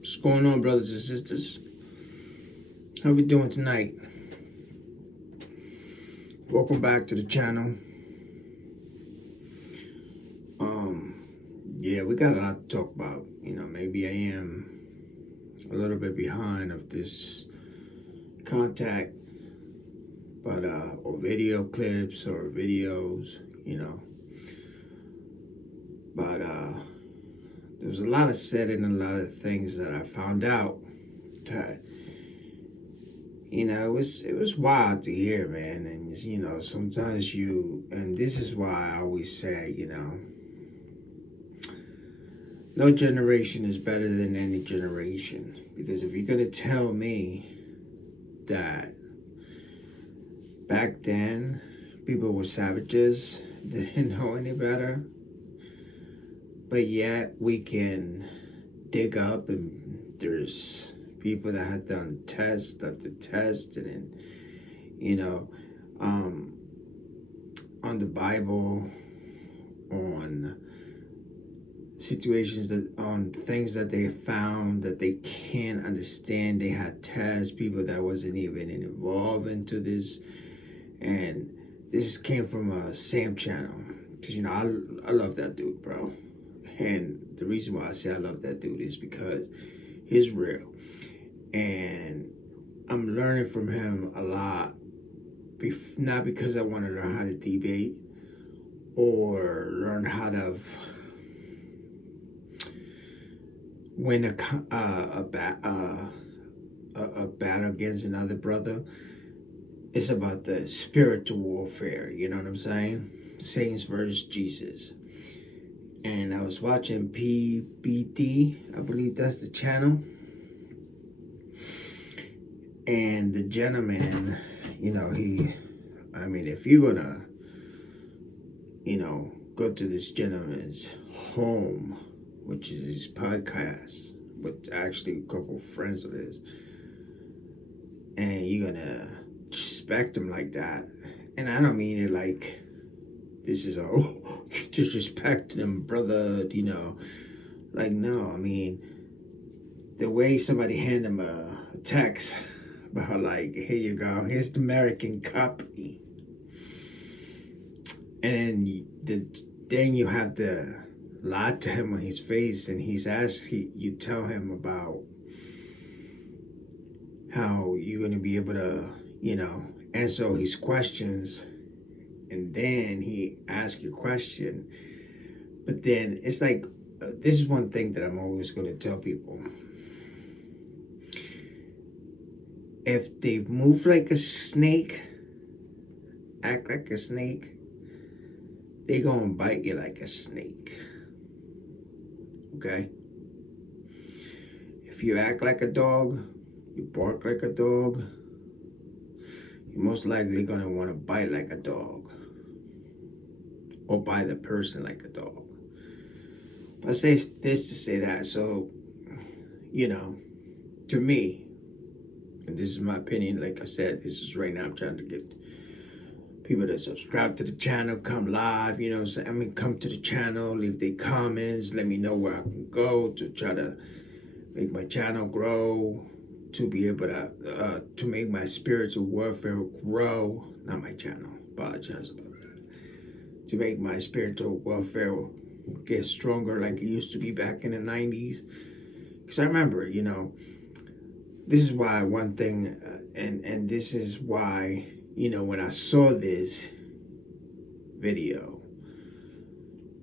What's going on, brothers and sisters? How we doing tonight? Welcome back to the channel. Yeah, we got a lot to talk about. Maybe I am a little bit behind of this contact, but or video clips or videos, But there's a lot of said and a lot of things that I found out that it was wild to hear, man. And sometimes and this is why I always say, no generation is better than any generation. Because if you're gonna tell me that back then people were savages, they didn't know any better, but yet we can dig up and there's people that had done tests after test and on the Bible, on situations on things that they found that they can't understand. They had tests, people that wasn't even involved into this, and this came from a Sam channel, because I love that dude, bro. And the reason why I say I love that dude is because he's real, and I'm learning from him a lot. Not because I want to learn how to debate or learn how to win a battle against another brother. It's about the spiritual warfare. You know what I'm saying? Saints versus Jesus. And I was watching PBD, I believe that's the channel. And the gentleman, if you're gonna, go to this gentleman's home, which is his podcast, with actually a couple of friends of his, and you're gonna respect him like that. And I don't mean it like this is disrespecting him, brother, like, no. I mean, the way somebody hand him a text about, like, here you go, here's the American copy, and then you have to lie to him on his face, and you tell him about how you're going to be able to, answer his questions, and then he asks you a question. But then it's like, this is one thing that I'm always going to tell people. If they move like a snake, act like a snake, they gonna bite you like a snake. Okay? If you act like a dog, you bark like a dog, you're most likely gonna want to bite like a dog, or bite the person like a dog. I say this to say that. So, to me, and this is my opinion, like I said, this is right now, I'm trying to get people to subscribe to the channel, come live, come to the channel, leave their comments, let me know where I can go to try to make my channel grow, to be able to make my spiritual warfare grow. Not my channel, apologize about that. To make my spiritual warfare get stronger like it used to be back in the 90s. Because I remember, this is why one thing, and this is why, when I saw this video,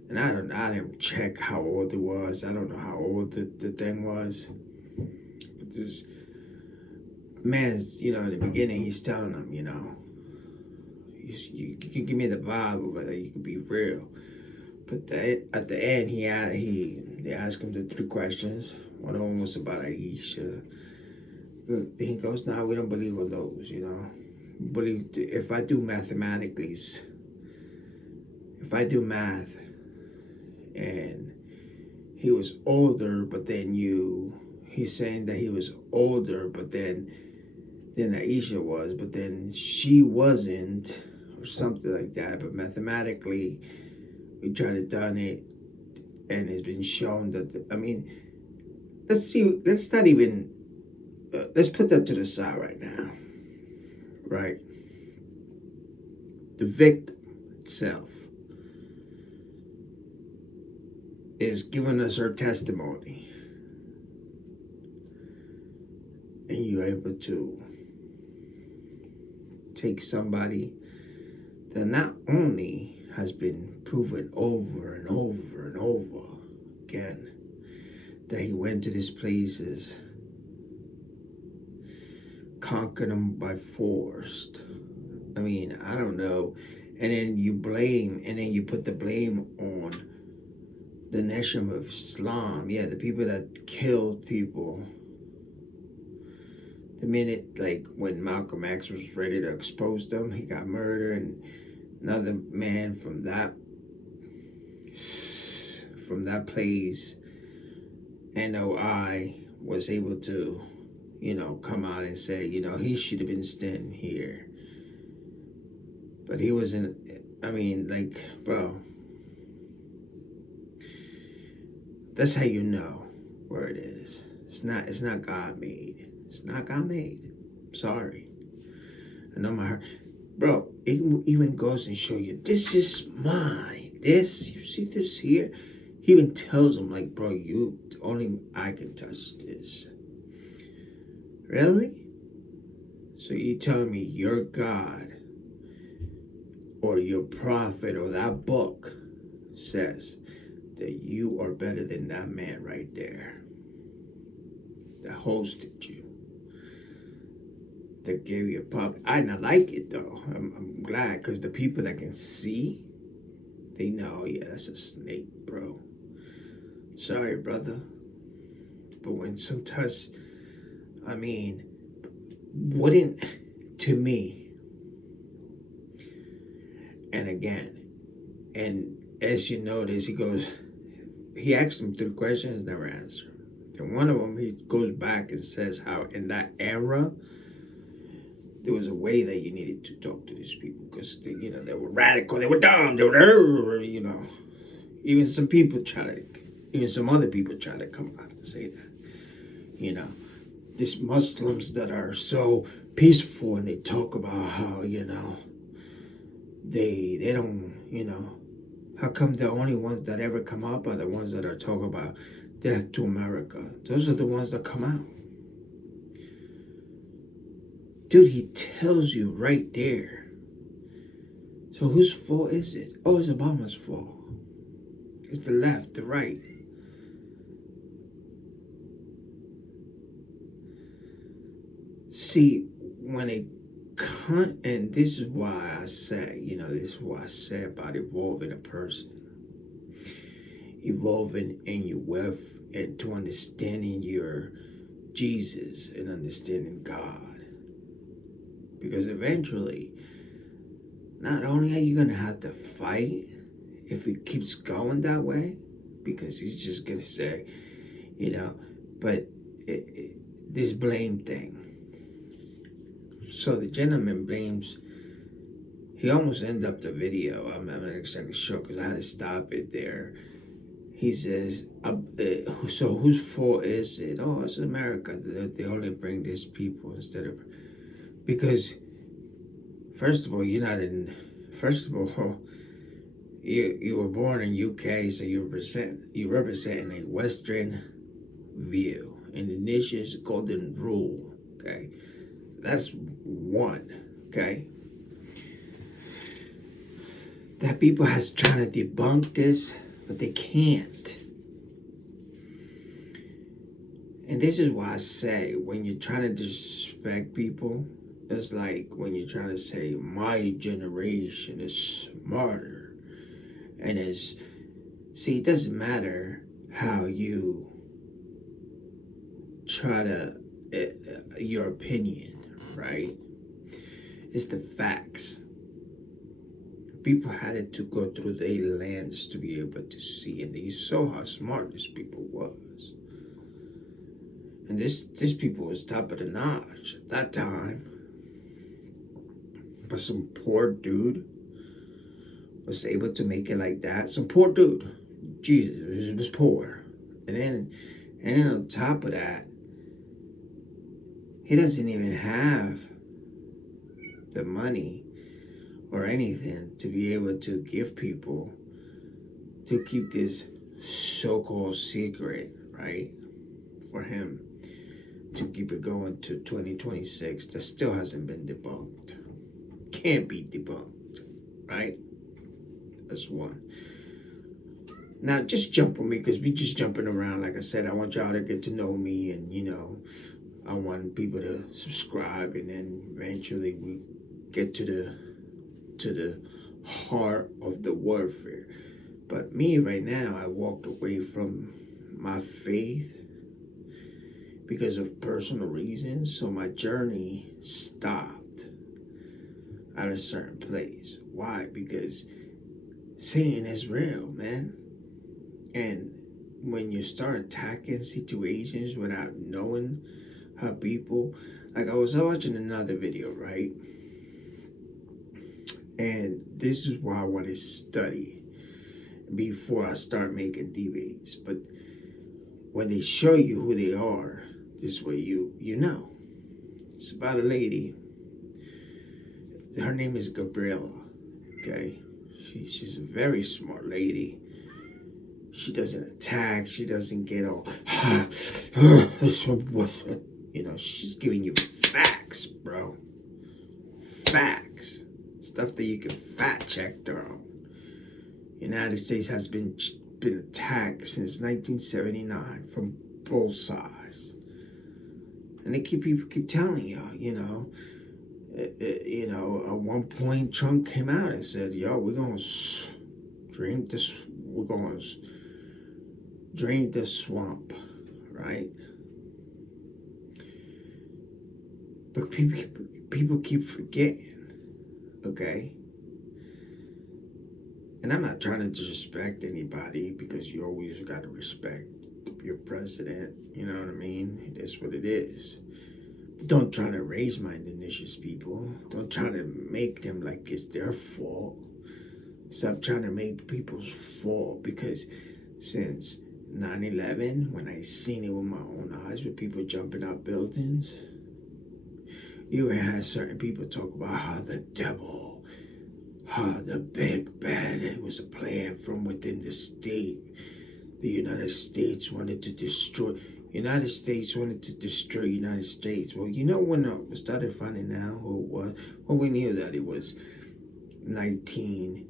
and I didn't check how old it was. I don't know how old the thing was. But this man's, in the beginning, he's telling them, you can give me the vibe of it, you can be real. But at the end, they asked him the 3 questions. One of them was about Aisha. Then he goes, "No, we don't believe in those, Believe if I do math, and he was older, but then he's saying that he was older, but then Aisha was, but then she wasn't, or something like that. But mathematically, we tried to done it, and it's been shown that, let's see. Let's not even. Let's put that to the side right now. Right. The victim itself is giving us her testimony, and you're able to take somebody that not only has been proven over and over and over again that he went to these places, conquered them by force. I mean, I don't know. And then you blame, and then you put the blame on the nation of Islam. Yeah, the people that killed people. The minute, like, when Malcolm X was ready to expose them, he got murdered, and another man from that place, NOI, was able to, come out and say, he should have been standing here. But he wasn't. I mean, like, bro, that's how you know where it is. It's not God made. It's not God made. Sorry. I know my heart. Bro, it even goes and show you, this is mine. This, you see this here? He even tells him, like, bro, only I can touch this. Really? So you telling me your God or your prophet or that book says that you are better than that man right there that hosted you, that gave you a pop? I not like it though. I'm glad, because the people that can see, they know, yeah, that's a snake, bro. Sorry, brother. But when sometimes, I mean, wouldn't, to me, and again, and as you notice, he asked him 3 questions, never answered. And one of them, he goes back and says how in that era, there was a way that you needed to talk to these people, because they were radical, they were dumb, they were, even some other people try to come out and say that, these Muslims that are so peaceful, and they talk about how, they don't, how come the only ones that ever come up are the ones that are talking about death to America? Those are the ones that come out. Dude, he tells you right there. So whose fault is it? Oh, it's Obama's fault. It's the left, the right. See, when and this is why I say, this is why I say about evolving a person. Evolving in your wealth and to understanding your Jesus and understanding God. Because eventually, not only are you going to have to fight if it keeps going that way, because he's just going to say, but this blame thing. So the gentleman blames, he almost ended up the video. I'm not exactly sure because I had to stop it there. He says, so whose fault is it? Oh, it's America. They only bring these people instead of, because first of all, you were born in UK, so you represent a Western view. And the nation's golden rule, okay? That's one, okay? That people has trying to debunk this, but they can't. And this is why I say, when you're trying to disrespect people, it's like when you're trying to say, my generation is smarter. And it doesn't matter how you try to, your opinion, right? It's the facts. People had to go through their lens to be able to see, and they saw how smart these people was. And this people was top of the notch at that time. But some poor dude was able to make it like that. Some poor dude. Jesus, he was poor. And then And then on top of that, he doesn't even have the money or anything to be able to give people to keep this so-called secret, right? For him to keep it going to 2026, that still hasn't been debunked. Can't be debunked, right? That's one. Now, just jump on me because we just jumping around. Like I said, I want y'all to get to know me, and I want people to subscribe, and then eventually we get to the heart of the warfare. But me right now, I walked away from my faith because of personal reasons. So my journey stopped at a certain place. Why? Because Satan is real, man. And when you start attacking situations without knowing how people, like I was watching another video, right? And this is why I want to study before I start making debates. But when they show you who they are, this way you know. It's about a lady. Her name is Gabriella. Okay, she's a very smart lady. She doesn't attack. She doesn't get all, she's giving you facts, bro. Facts. Stuff that you can fact check their United States has been attacked since 1979 from both sides. And people keep telling y'all, at one point Trump came out and said, yo, we're going to drain the swamp, right? But people keep forgetting, okay? And I'm not trying to disrespect anybody, because you always got to respect your president, you know what I mean? It is what it is. But don't try to raise mindedness, people. Don't try to make them like it's their fault. Stop trying to make people's fault, because since 9/11, when I seen it with my own eyes, with people jumping out buildings, you had certain people talk about how the devil, how the big bad, it was a plan from within the state. The United States wanted to destroy United States. Well, when I started finding out who it was, well, we knew that it was 19,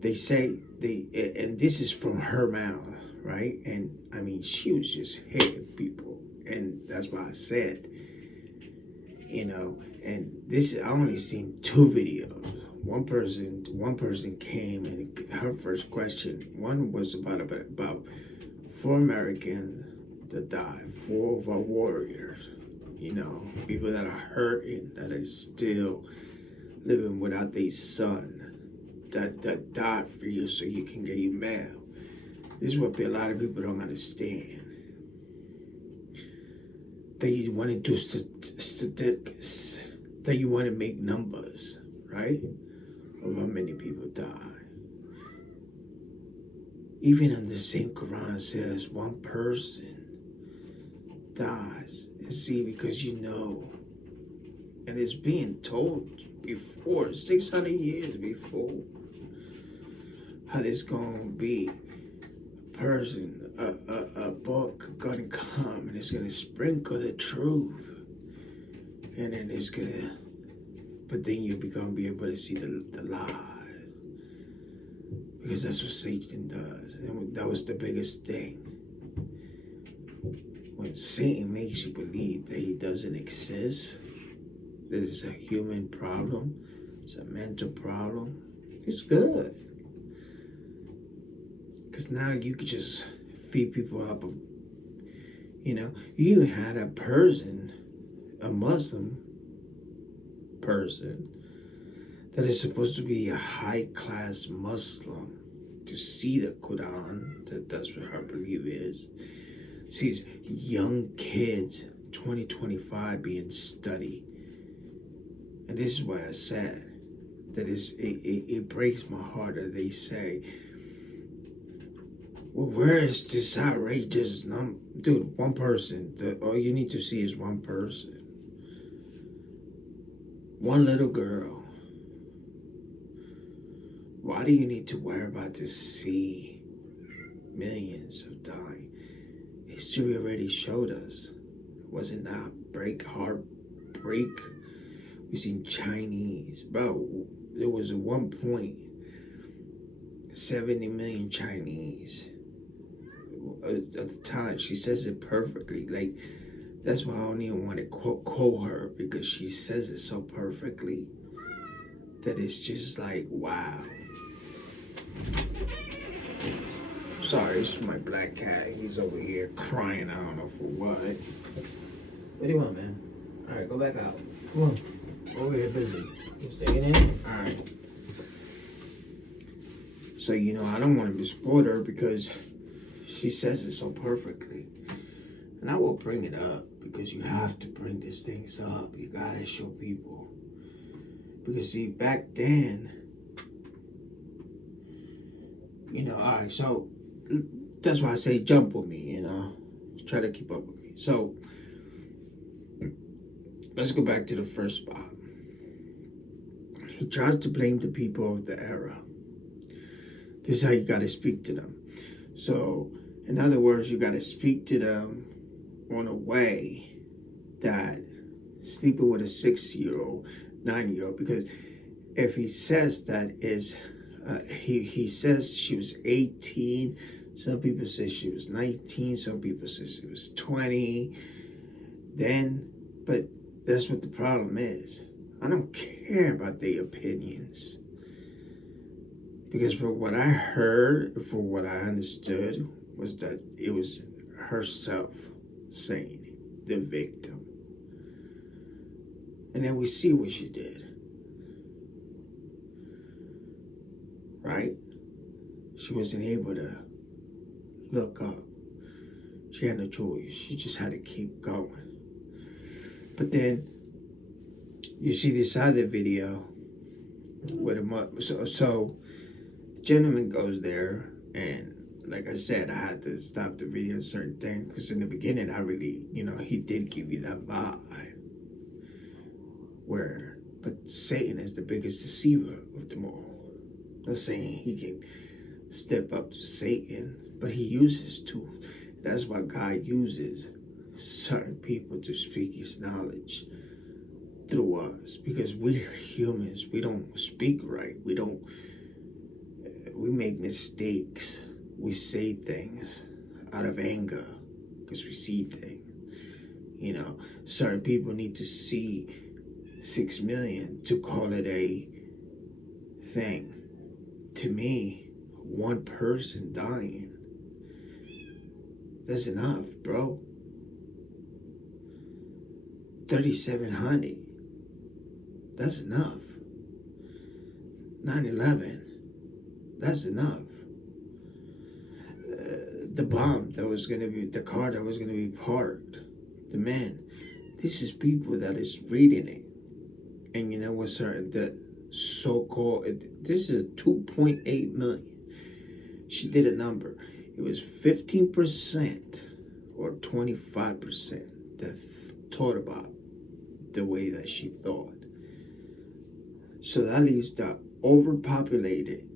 they say and this is from her mouth, right? And I mean, she was just hitting people, and that's why I said, and this, I only seen 2 videos. One person came, and her first question, one was about 4 Americans that died, 4 of our warriors, people that are hurting, that are still living without their son, that died for you so you can get your mail. This is what a lot of people don't understand. That you want to do statistics, that you want to make numbers, right? Of how many people die. Even in the same Quran says 1 person dies. And see, because and it's being told before, 600 years before, how there's gonna be a person, a book gonna come, and it's gonna sprinkle the truth, and then but then you're gonna be able to see the lies, because that's what Satan does. And that was the biggest thing. When Satan makes you believe that he doesn't exist, that it's a human problem, it's a mental problem, it's good. Because now you could just feed people up. You had a person, a Muslim person, that is supposed to be a high-class Muslim, to see the Quran, that's what her belief is, sees young kids, 2025, being studied. And this is why I said that it breaks my heart that they say Well, where is this outrageous number? Dude, one person. All you need to see is one person. One little girl. Why do you need to worry about to see millions of dying? History already showed us. Wasn't that heartbreak? We seen Chinese. Bro, there was at one point 70 million Chinese. At the time, she says it perfectly. Like, that's why I don't even want to quote her, because she says it so perfectly that it's just like, wow. Sorry, it's my black cat. He's over here crying. I don't know for what. What do you want, man? All right, go back out. Come on. Over here busy. You staying in? All right. So, I don't want to misquote her because she says it so perfectly. And I will bring it up because you have to bring these things up. You got to show people. Because, see, back then, all right, so that's why I say jump with me, Try to keep up with me. So, let's go back to the first spot. He tries to blame the people of the era. This is how you got to speak to them. So, in other words, you got to speak to them on a way that sleeping with a 6-year-old, 9-year-old, because if he says that is, he says she was 18, some people say she was 19, some people say she was 20, but that's what the problem is. I don't care about their opinions. Because for what I heard, for what I understood, was that it was herself saying it, the victim. And then we see what she did. Right? She wasn't able to look up. She had no choice. She just had to keep going. But then you see this other video with so the gentleman goes there, and like I said, I had to stop the video certain things because in the beginning I really, he did give you that vibe but Satan is the biggest deceiver of them all. I'm not saying he can step up to Satan, but he uses tools. That's why God uses certain people to speak his knowledge through us, because we're humans. We don't speak right. We make mistakes. We say things out of anger because we see things. Certain people need to see 6 million to call it a thing. To me, one person dying, that's enough, bro. 3,700, that's enough. 9/11, that's enough. The bomb that was going to be, the car that was going to be parked, the man, this is people that is reading it. And you know what, sir, the so-called, this is a 2.8 million. She did a number. It was 15% or 25% that thought about the way that she thought. So that leaves the overpopulated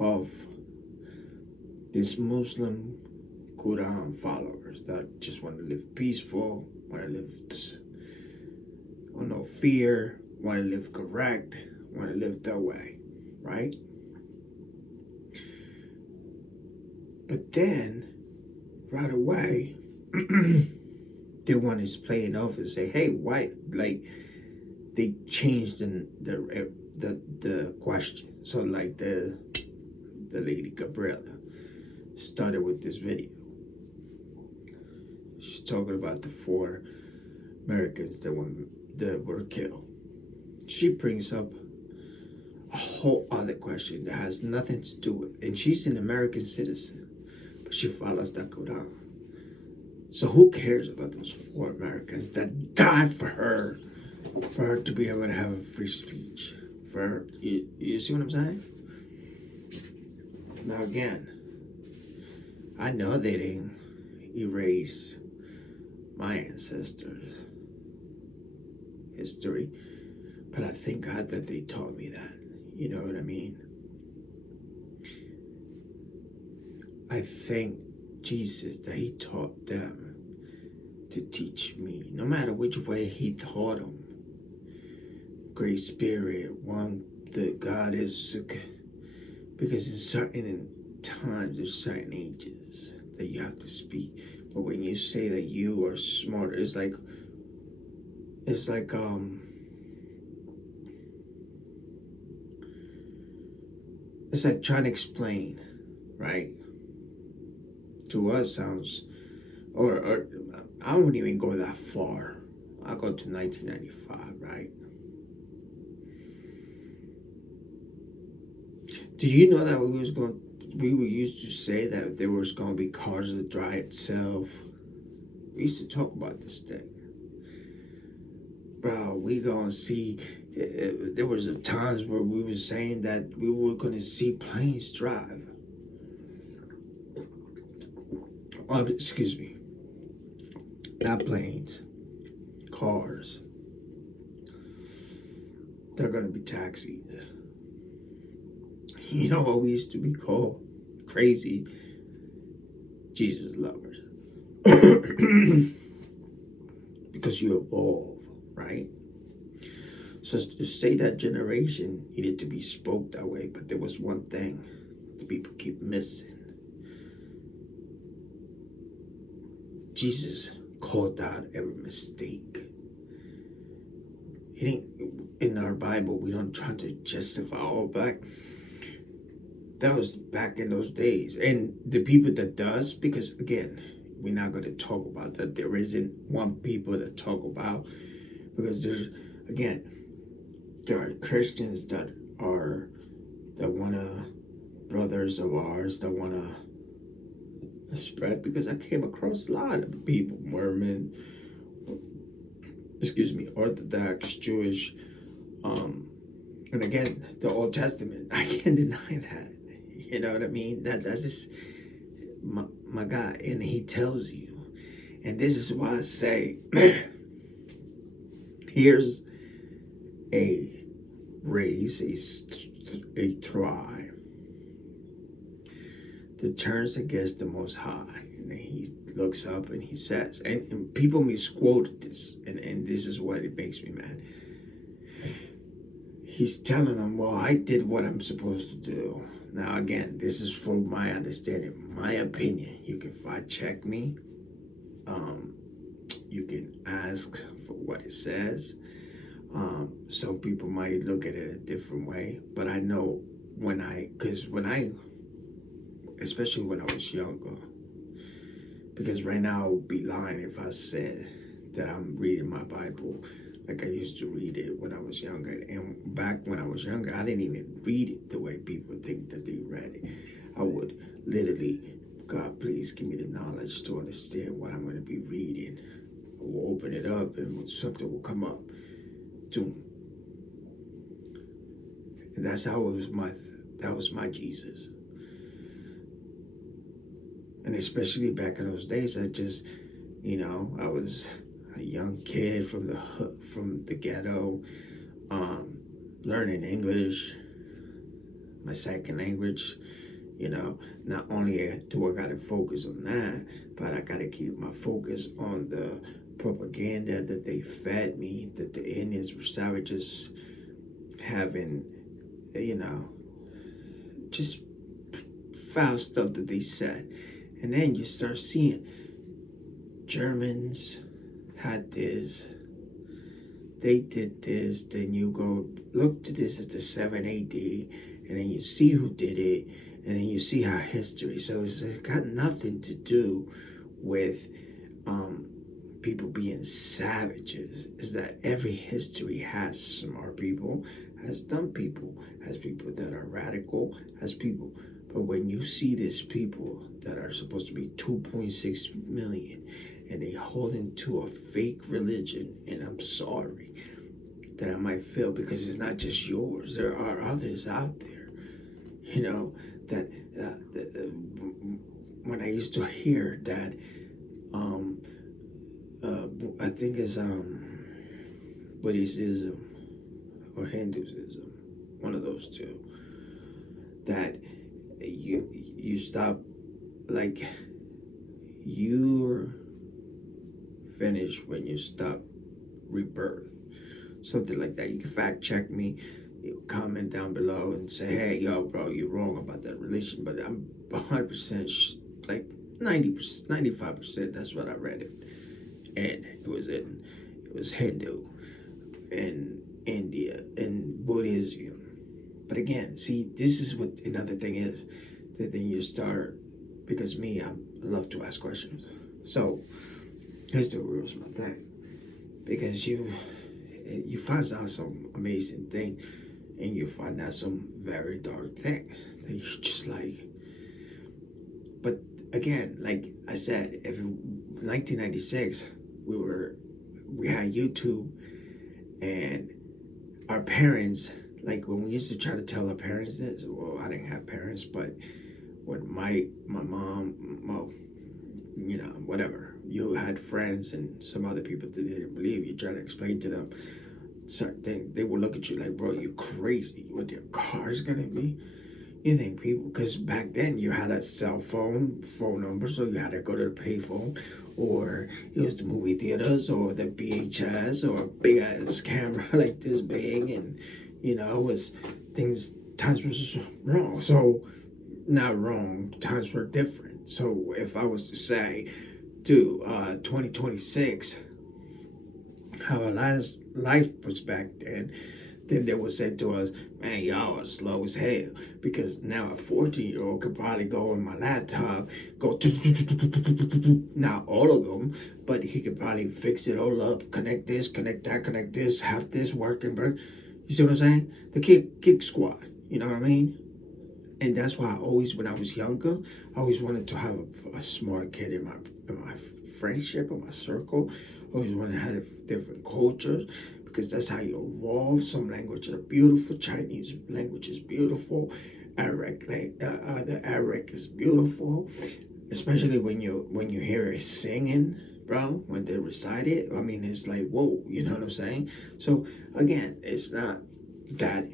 of this Muslim Quran followers that just want to live peaceful, want to live with no fear, want to live correct, want to live that way, right? But then, right away, they want to play it off and say, "Hey, why?" Like they changed the question. So like the lady Gabriela started with this video. She's talking about the 4 Americans that were killed. She brings up a whole other question that has nothing to do with, and she's an American citizen, but she follows the Quran. So who cares about those 4 Americans that died for her to be able to have a free speech? For her, you see what I'm saying? Now again, I know they didn't erase my ancestors' history, but I thank God that they taught me that. You know what I mean? I thank Jesus that he taught them to teach me, no matter which way he taught them. Great Spirit, one that God is, because in certain times, there's certain ages that you have to speak. But when you say that you are smarter, it's like it's like trying to explain, right? To us sounds, or I won't even go that far. I'll go to 1995, right? Do you know that we were used to say that there was going to be cars that drive itself? We used to talk about this thing. Bro, we gonna see, there was times where we were saying that we were gonna see planes drive. Excuse me. Not planes, cars. They're gonna be taxis. You know what we used to be called? Crazy Jesus lovers. Because you evolve, right? So to say that generation needed to be spoke that way, but there was one thing the people keep missing. Jesus called out every mistake. He didn't, in our Bible, we don't try to justify all back. That was back in those days. And the people that does, because again, we're not going to talk about that. There isn't one people that talk about, because there's, again, there are Christians that wanna, brothers of ours that wanna spread, because I came across a lot of people, Mormon, Orthodox, Jewish, and again, the Old Testament, I can't deny that. You know what I mean? That's just my God, and he tells you, and this is why I say, here's a race, a tribe that turns against the Most High. And then he looks up and he says, and people misquoted this, and this is what it makes me mad. He's telling them, well, I did what I'm supposed to do. Now, again, this is from my understanding, my opinion. You can fact check me. You can ask for what it says. Some people might look at it a different way, but I know especially when I was younger, because right now I would be lying if I said that I'm reading my Bible like I used to read it when I was younger. And back when I was younger, I didn't even read it the way people think that they read it. I would literally, God, please give me the knowledge to understand what I'm going to be reading. I will open it up and something will come up. And that's how it was that was my Jesus. And especially back in those days, I just, I was a young kid from the ghetto, learning English, my second language. Not only do I gotta focus on that, but I gotta keep my focus on the propaganda that they fed me, that the Indians were savages, having, just foul stuff that they said. And then you start seeing Germans had this, they did this, then you go look to this as the 7 AD, and then you see who did it, and then you see our history. So it's got nothing to do with people being savages. Is that every history has smart people, has dumb people, has people that are radical, has people. But when you see these people that are supposed to be 2.6 million, and they hold into a fake religion, and I'm sorry that I might feel, because it's not just yours. There are others out there, that when I used to hear that, um, I think it's Buddhism or Hinduism, one of those two, that you stop, like, you're finished when you stop rebirth, something like that. You can fact check me, you comment down below and say, hey, yo, bro, you're wrong about that religion, but I'm 100% like 90%, 95%, that's what I read it. And it was Hindu and India and Buddhism. But again, see, this is what another thing is, that then you start, because me, I love to ask questions. So here's the rules, my thing, because you find out some amazing thing, and you find out some very dark things that you just like. But again, like I said, if 1996 we had YouTube, and our parents, like when we used to try to tell our parents this, well, I didn't have parents, but when my mom, well, you know, whatever, you had friends and some other people that didn't believe, you try to explain to them certain things, they would look at you like, bro, you crazy, what your car's gonna be? You think people, because back then you had a phone number, so you had to go to the payphone, or it was the movie theaters, or the VHS, or a big ass camera like this big, and you know, it was things, times was wrong. So not wrong, times were different. So if I was to say to 2026 how our last life was back then they would say to us, man, y'all are slow as hell. Because now a 14-year-old could probably go on my laptop, go not all of them, but he could probably fix it all up, connect this, connect that, connect this, have this working. You see what I'm saying? The kick squad, you know what I mean? And that's why I always, when I was younger, I always wanted to have a smart kid in my friendship, in my circle. I always wanted to have different cultures, because that's how you evolve. Some languages are beautiful. Chinese language is beautiful. The Arabic is beautiful, especially when you hear it singing, bro. When they recite it, I mean, it's like, whoa, you know what I'm saying? So again, it's not that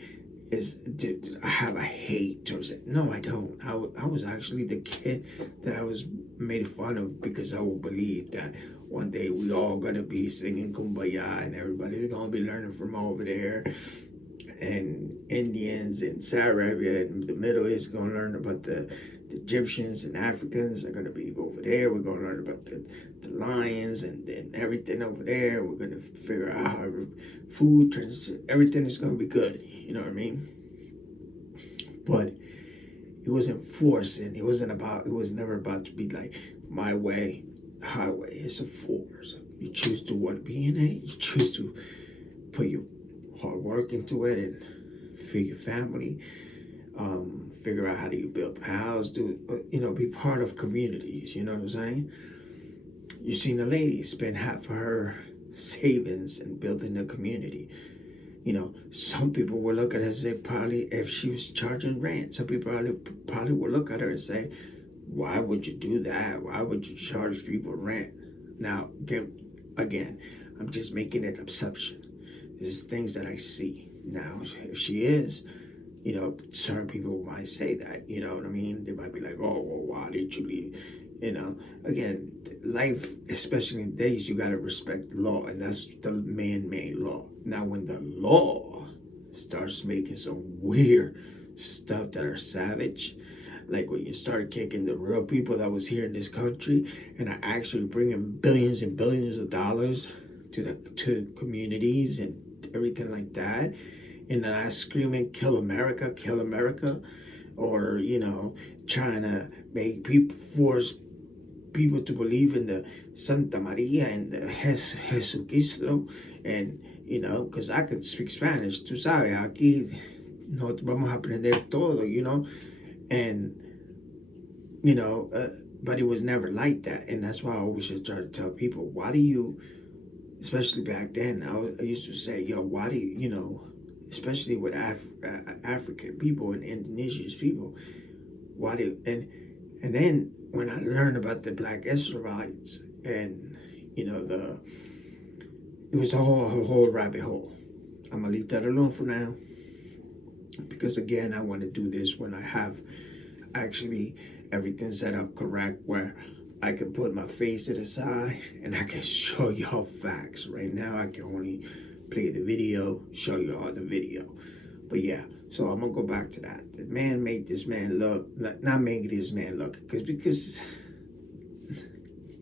I have a hate towards it. No, I don't. I was actually the kid that I was made fun of, because I will believe that one day we all gonna be singing Kumbaya, and everybody's gonna be learning from over there, and Indians and Saudi Arabia and the Middle East gonna learn about the Egyptians, and Africans are gonna be over there. We're gonna learn about the lions and everything over there. We're gonna figure out how food trends, everything is gonna be good. You know what I mean? But it wasn't forced, and it was never about to be like my way, highway. It's a force. You choose to want to be in it. You choose to put your hard work into it and feed your family. Figure out how do you build a house. Be part of communities. You know what I'm saying? You seen a lady spend half of her savings in building a community. You know, some people will look at her and say, probably, if she was charging rent, some people probably will look at her and say, why would you do that? Why would you charge people rent? Now, again, I'm just making an assumption. This is things that I see. Now, if she is, certain people might say that, you know what I mean? They might be like, oh, well, why did you leave? Again, life, especially in days, you got to respect law, and that's the man-made law. Now, when the law starts making some weird stuff that are savage, like when you start kicking the real people that was here in this country and are actually bringing billions and billions of dollars to communities and everything like that, and then I screaming, kill America, or, trying to make people, force people to believe in the Santa Maria and the Jesucristo, and, because I can speak Spanish, tú sabes, aquí nos vamos a aprender todo, and, but it was never like that, and that's why I always just try to tell people, why do you, especially back then, I used to say, yo, why do you, especially with African people and Indonesian people, why do, and then when I learned about the Black Israelites, and it was a whole rabbit hole. I'm gonna leave that alone for now, because again, I want to do this when I have actually everything set up correct, where I can put my face to the side and I can show y'all facts. Right now, I can only play the video, show y'all the video. But yeah, so I'm gonna go back to that. The man made this man look, not make this man look, because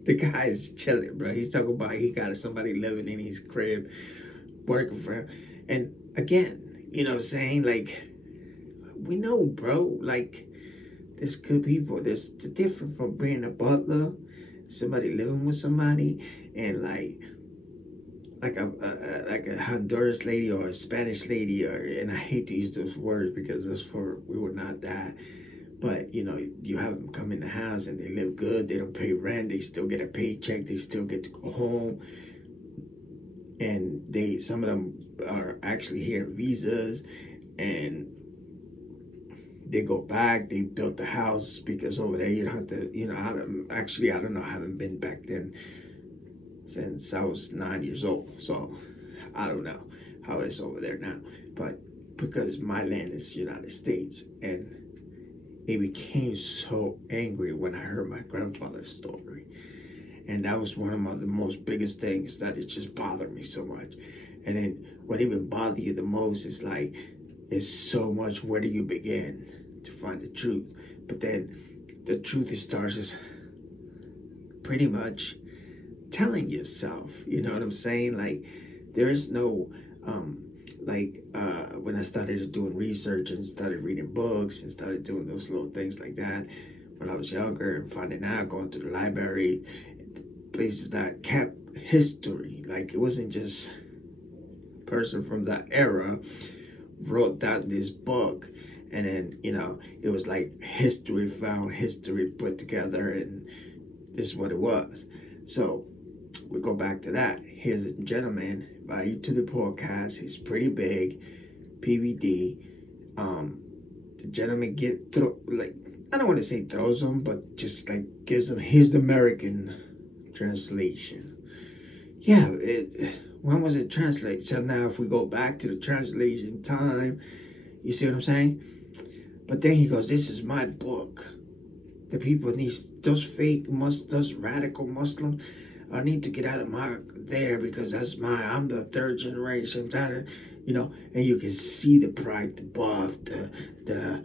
the guy is chilling, bro. He's talking about he got somebody living in his crib, working for him. And again, you know what I'm saying? Like, we know, bro, like, there's good people. There's different from being a butler, somebody living with somebody, and like a Honduras lady or a Spanish lady, and I hate to use those words because we were not that. But you have them come in the house and they live good. They don't pay rent. They still get a paycheck. They still get to go home. And some of them are actually here visas, and they go back. They built the house because over there you don't have to. I don't know. I haven't been back then since I was 9 years old. So I don't know how it's over there now. But because my land is United States, and it became so angry when I heard my grandfather's story. And that was one of the most biggest things that it just bothered me so much. And then what even bothered you the most is like, it's so much, where do you begin to find the truth? But then the truth starts is pretty much telling yourself, you know what I'm saying? Like, there is no, when I started doing research and started reading books and started doing those little things like that when I was younger, and finding out, going to the library, places that kept history. Like, it wasn't just a person from that era wrote down this book, and then it was like history found, history put together, and this is what it was. So we go back to that. Here's a gentleman, value to the podcast. He's pretty big, PBD. The gentleman I don't want to say throws him, but just like gives him, here's the American translation. Yeah, when was it translated? So now if we go back to the translation time, you see what I'm saying? But then he goes, this is my book. The people need, those radical Muslims, I need to get out of there, because I'm the third generation, and you can see the pride, the buff, the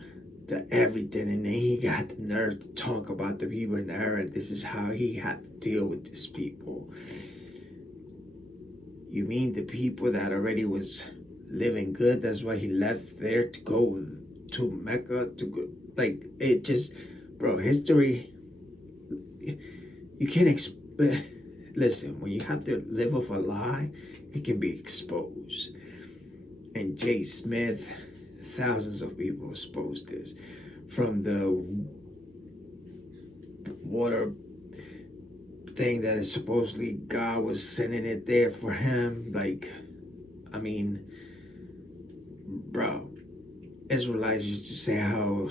everything. And then he got the nerve to talk about the people in the era. This is how he had to deal with these people. You mean the people that already was living good? That's why he left there to go to Mecca, to go, like, it just, bro, history, you can't listen, when you have to live with a lie, it can be exposed. And Jay Smith, thousands of people exposed this, from the water thing that is supposedly God was sending it there for him. Like, I mean, bro, Israelites used to say how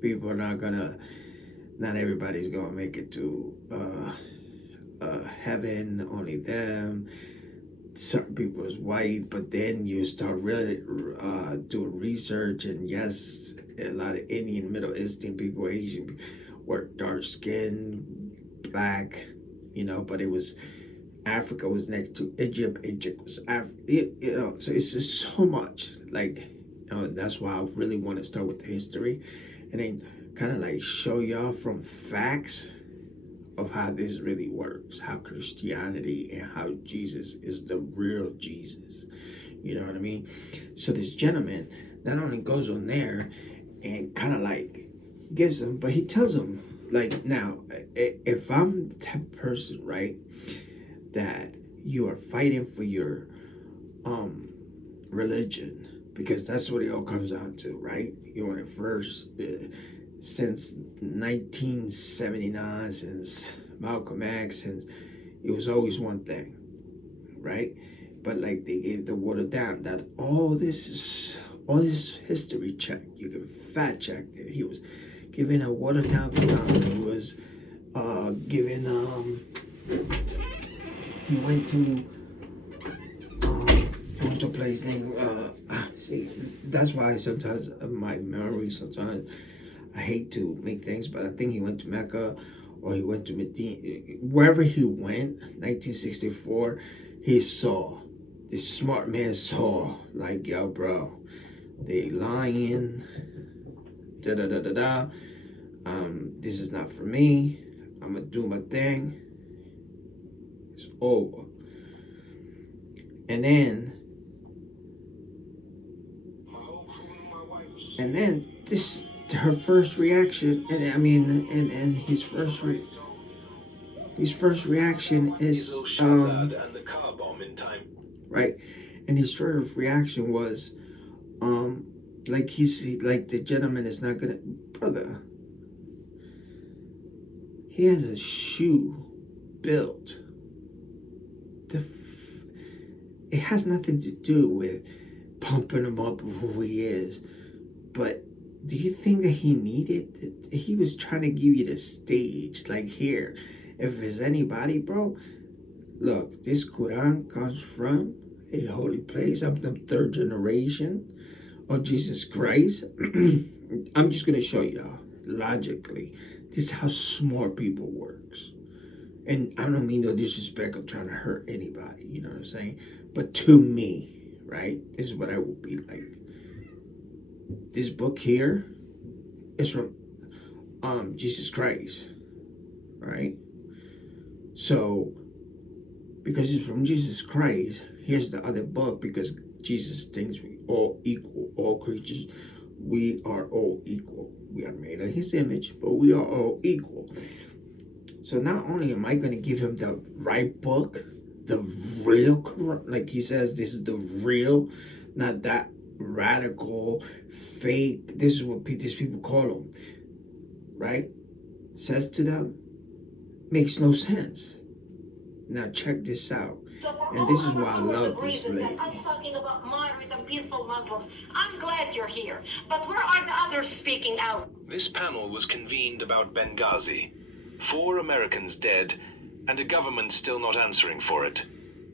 people are not everybody's gonna make it to heaven, only them. Certain people is white, but then you start really doing research, and yes, a lot of Indian, Middle Eastern people, Asian people, were dark skin, black, but it was Africa was next to Egypt. Egypt was so it's just so much, like, that's why I really want to start with the history, and then kind of like show y'all from facts of how this really works, how Christianity and how Jesus is the real Jesus. You know what I mean? So this gentleman not only goes on there and kind of like gives them, but he tells them, like, now, if I'm the type of person, right, that you are fighting for your religion, because that's what it all comes down to, right? You want it first. Since 1979, since Malcolm X, since it was always one thing, right? But like, they gave the water down that all this history check, you can fact check that he was, giving a watered down Quran. He was giving he went to a place named see, that's why sometimes my memory sometimes I hate to make things, but I think he went to Mecca or he went to Medina. Wherever he went, 1964, he saw, this smart man saw, like, yo, bro, they lying, da-da-da-da-da, this is not for me, I'm gonna do my thing, it's over. And then this, her first reaction, and I mean, and his first reaction is right, and his first reaction was like like the gentleman is not gonna, brother. He has a shoe built. It has nothing to do with pumping him up of who he is, but do you think that he needed? He was trying to give you the stage, like, here, if there's anybody, bro, look, this Quran comes from a holy place. I'm the third generation of Jesus Christ. I'm just gonna show y'all logically. This is how smart people works. And I don't mean no disrespect or trying to hurt anybody, you know what I'm saying? But to me, right, this is what I would be like. This book here is from Jesus Christ, right? So, because it's from Jesus Christ, here's the other book, because Jesus thinks we all equal, all creatures, we are all equal. We are made in his image, but we are all equal. So not only am I going to give him the right book, the real, like he says, this is the real, not that radical, fake, this is what these people call them, right? Says to them, makes no sense. Now check this out. And this is why I love this lady. Us talking about moderate and peaceful Muslims. I'm glad you're here. But where are the others speaking out? This panel was convened about Benghazi. 4 Americans dead, and a government still not answering for it.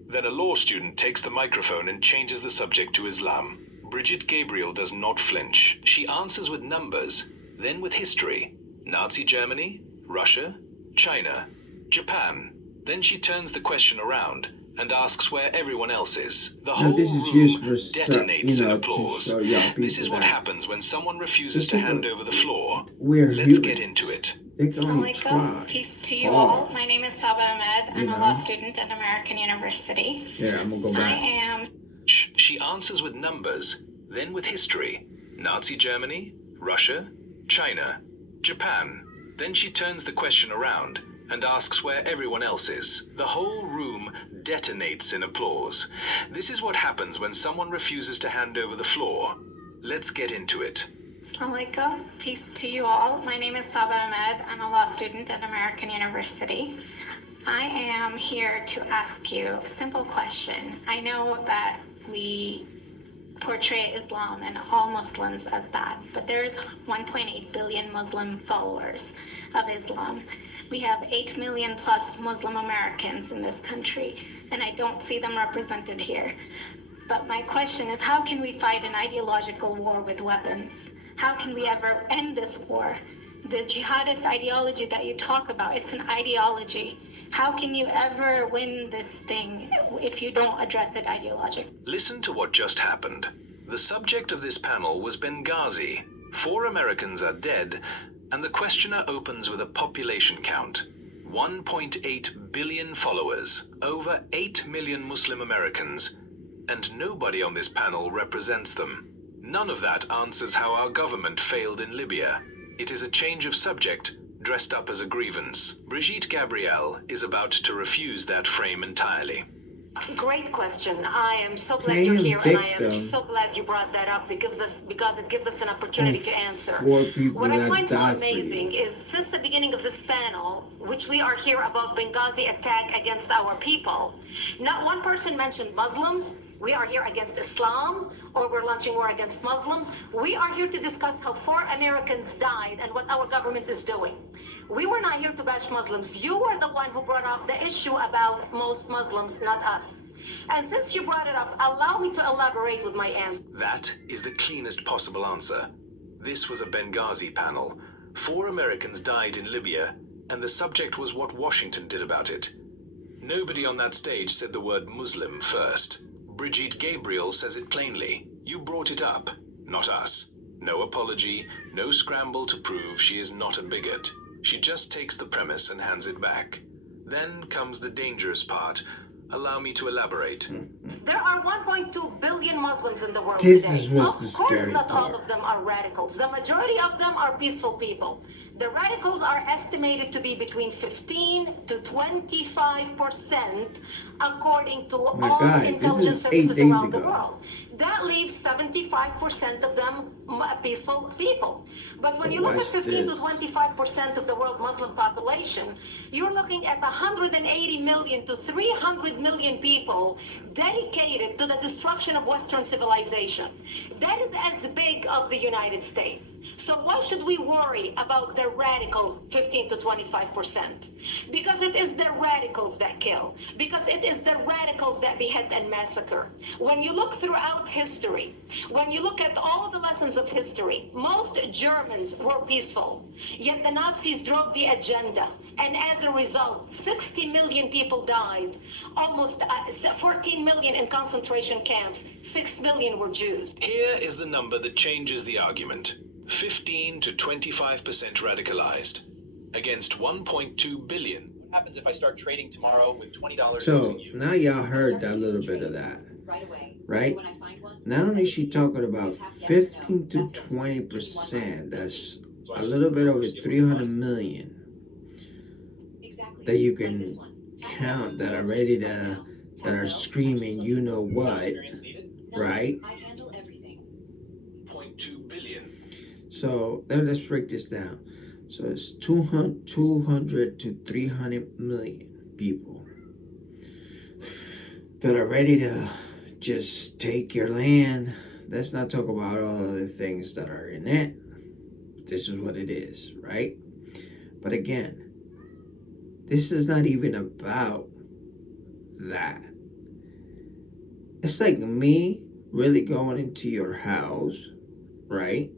Then a law student takes the microphone and changes the subject to Islam. Brigitte Gabriel does not flinch. She answers with numbers, then with history. Nazi Germany, Russia, China, Japan. Then she turns the question around and asks where everyone else is. The whole room detonates in applause. This is what happens when someone refuses to hand over the floor. Let's get into it. Assalamualaikum. Peace to you all. My name is Saba Ahmed. I'm a law student at American University. Yeah, I'm gonna go back. I am. She answers with numbers, then with history. Nazi Germany, Russia, China, Japan. Then she turns the question around and asks where everyone else is. The whole room detonates in applause. This is what happens when someone refuses to hand over the floor. Let's get into it. Assalamualaikum. Peace to you all. My name is Saba Ahmed. I'm a law student at American University. I am here to ask you a simple question. I know that we portray Islam and all Muslims as that, but there is 1.8 billion Muslim followers of Islam. We have 8 million plus Muslim Americans in this country, and I don't see them represented here. But my question is, how can we fight an ideological war with weapons? How can we ever end this war? The jihadist ideology that you talk about, it's an ideology. How can you ever win this thing if you don't address it ideologically? Listen to what just happened. The subject of this panel was Benghazi. 4 Americans are dead, and the questioner opens with a population count. 1.8 billion followers, over 8 million Muslim Americans, and nobody on this panel represents them. None of that answers how our government failed in Libya. It is a change of subject, dressed up as a grievance. Brigitte Gabriel is about to refuse that frame entirely. Great question. I am so glad you're here, and I am so glad you brought that up because it gives us an opportunity to answer. What I find so amazing is, since the beginning of this panel, which we are here about Benghazi attack against our people, not one person mentioned Muslims. We are here against Islam, or we're launching war against Muslims. We are here to discuss how 4 Americans died and what our government is doing. We were not here to bash Muslims. You were the one who brought up the issue about most Muslims, not us. And since you brought it up, allow me to elaborate with my answer. That is the cleanest possible answer. This was a Benghazi panel. 4 Americans died in Libya, and the subject was what Washington did about it. Nobody on that stage said the word Muslim first. Brigitte Gabriel says it plainly. You brought it up, not us. No apology, no scramble to prove she is not a bigot. She just takes the premise and hands it back. Then comes the dangerous part. Allow me to elaborate. There are 1.2 billion Muslims in the world This today. was Of the course, scary not all part. of them are radicals. The majority of them are peaceful people. The radicals are estimated to be between 15 to 25%, according to My all God, this intelligence is 8 services days around the ago. world. That leaves 75% of them peaceful people. But when you look at Watch 15 to this. 25% of the world Muslim population, you're looking at 180 million to 300 million people dedicated to the destruction of Western civilization. That is as big of the United States. So why should we worry about the radicals, 15 to 25%? Because it is the radicals that kill. Because it is the radicals that behead and massacre. When you look throughout history, when you look at all the lessons of history, most Germans were peaceful, yet the Nazis drove the agenda. And as a result, 60 million people died, almost 14 million in concentration camps, 6 million were Jews. Here is the number that changes the argument. 15 to 25% radicalized against 1.2 billion. What happens if I start trading tomorrow with $20 So using you? now y'all heard that little bit of that, right? Not only is she talking about 15 to 20%, that's a little bit over 300 million that you can count that are ready to, that are screaming, you know what, Experience needed? right? 0.2 billion. So let's break this down. So it's 200 to 300 million people that are ready to just take your land. Let's not talk about all other things that are in it. This is what it is, right? But again, this is not even about that. It's like me really going into your house, right?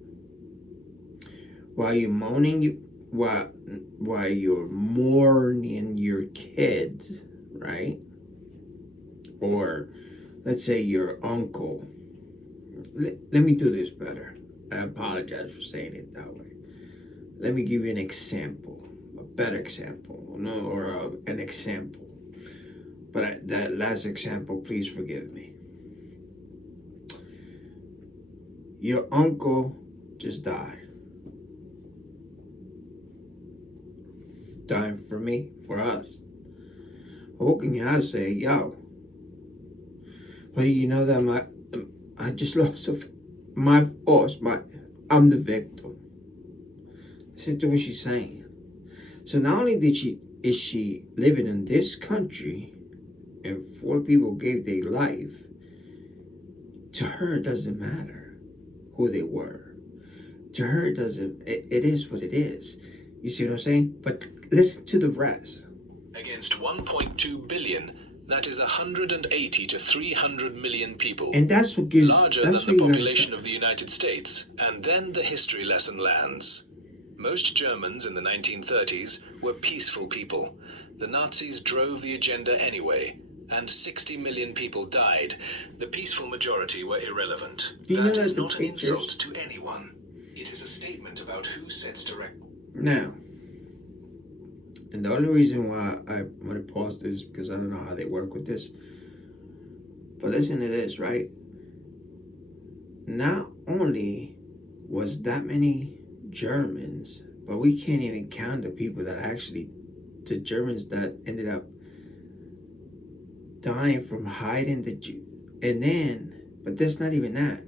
While you're moaning, while you're mourning your kids, right? Or let's say your uncle. Let me do this better. I apologize for saying it that way. Let me give you an example, a better example, or an example. But that last example, please forgive me. Your uncle just died. Dying for me, for us. Who can you say, yo? Well, you know that I just lost my force. I'm the victim. Listen to what she's saying. So not only is she living in this country, and 4 people gave their life, to her it doesn't matter who they were. To her it doesn't. It is what it is. You see what I'm saying? But listen to the rest. Against 1.2 billion, that is 180 to 300 million people. And that's what gives larger than the population of the United States. And then the history lesson lands. Most Germans in the 1930s were peaceful people. The Nazis drove the agenda anyway, and 60 million people died. The peaceful majority were irrelevant. That is not an insult to anyone. It is a statement about who sets direct. Now, and the only reason why I want to pause this is because I don't know how they work with this. But listen to this, right? Not only was that many Germans, but we can't even count the people that actually, the Germans that ended up dying from hiding the Jew. And then, but that's not even that.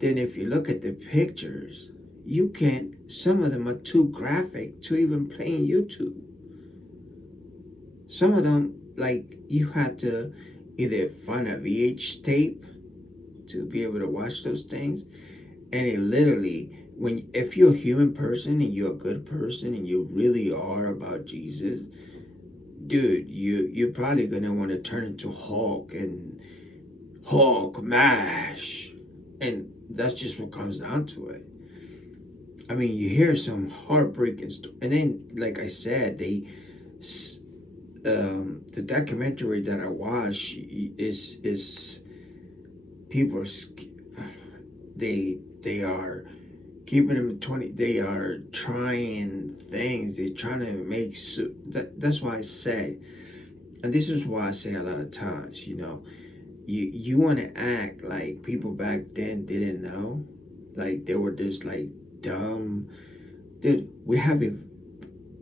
Then if you look at the pictures, you can't, some of them are too graphic to even play on YouTube. Some of them, like, you had to either find a VH tape to be able to watch those things, and it literally, when if you're a human person and you're a good person and you really are about Jesus, dude, you're probably gonna want to turn into Hulk and Hulk mash, and that's just what comes down to it. I mean, you hear some heartbreaking stuff, and then, like I said, the documentary that I watch is people are they are keeping them 20. They are trying things. They're trying to make that's why I say, and this is why I say a lot of times, you want to act like people back then didn't know, like they were just like dumb. Dude, we have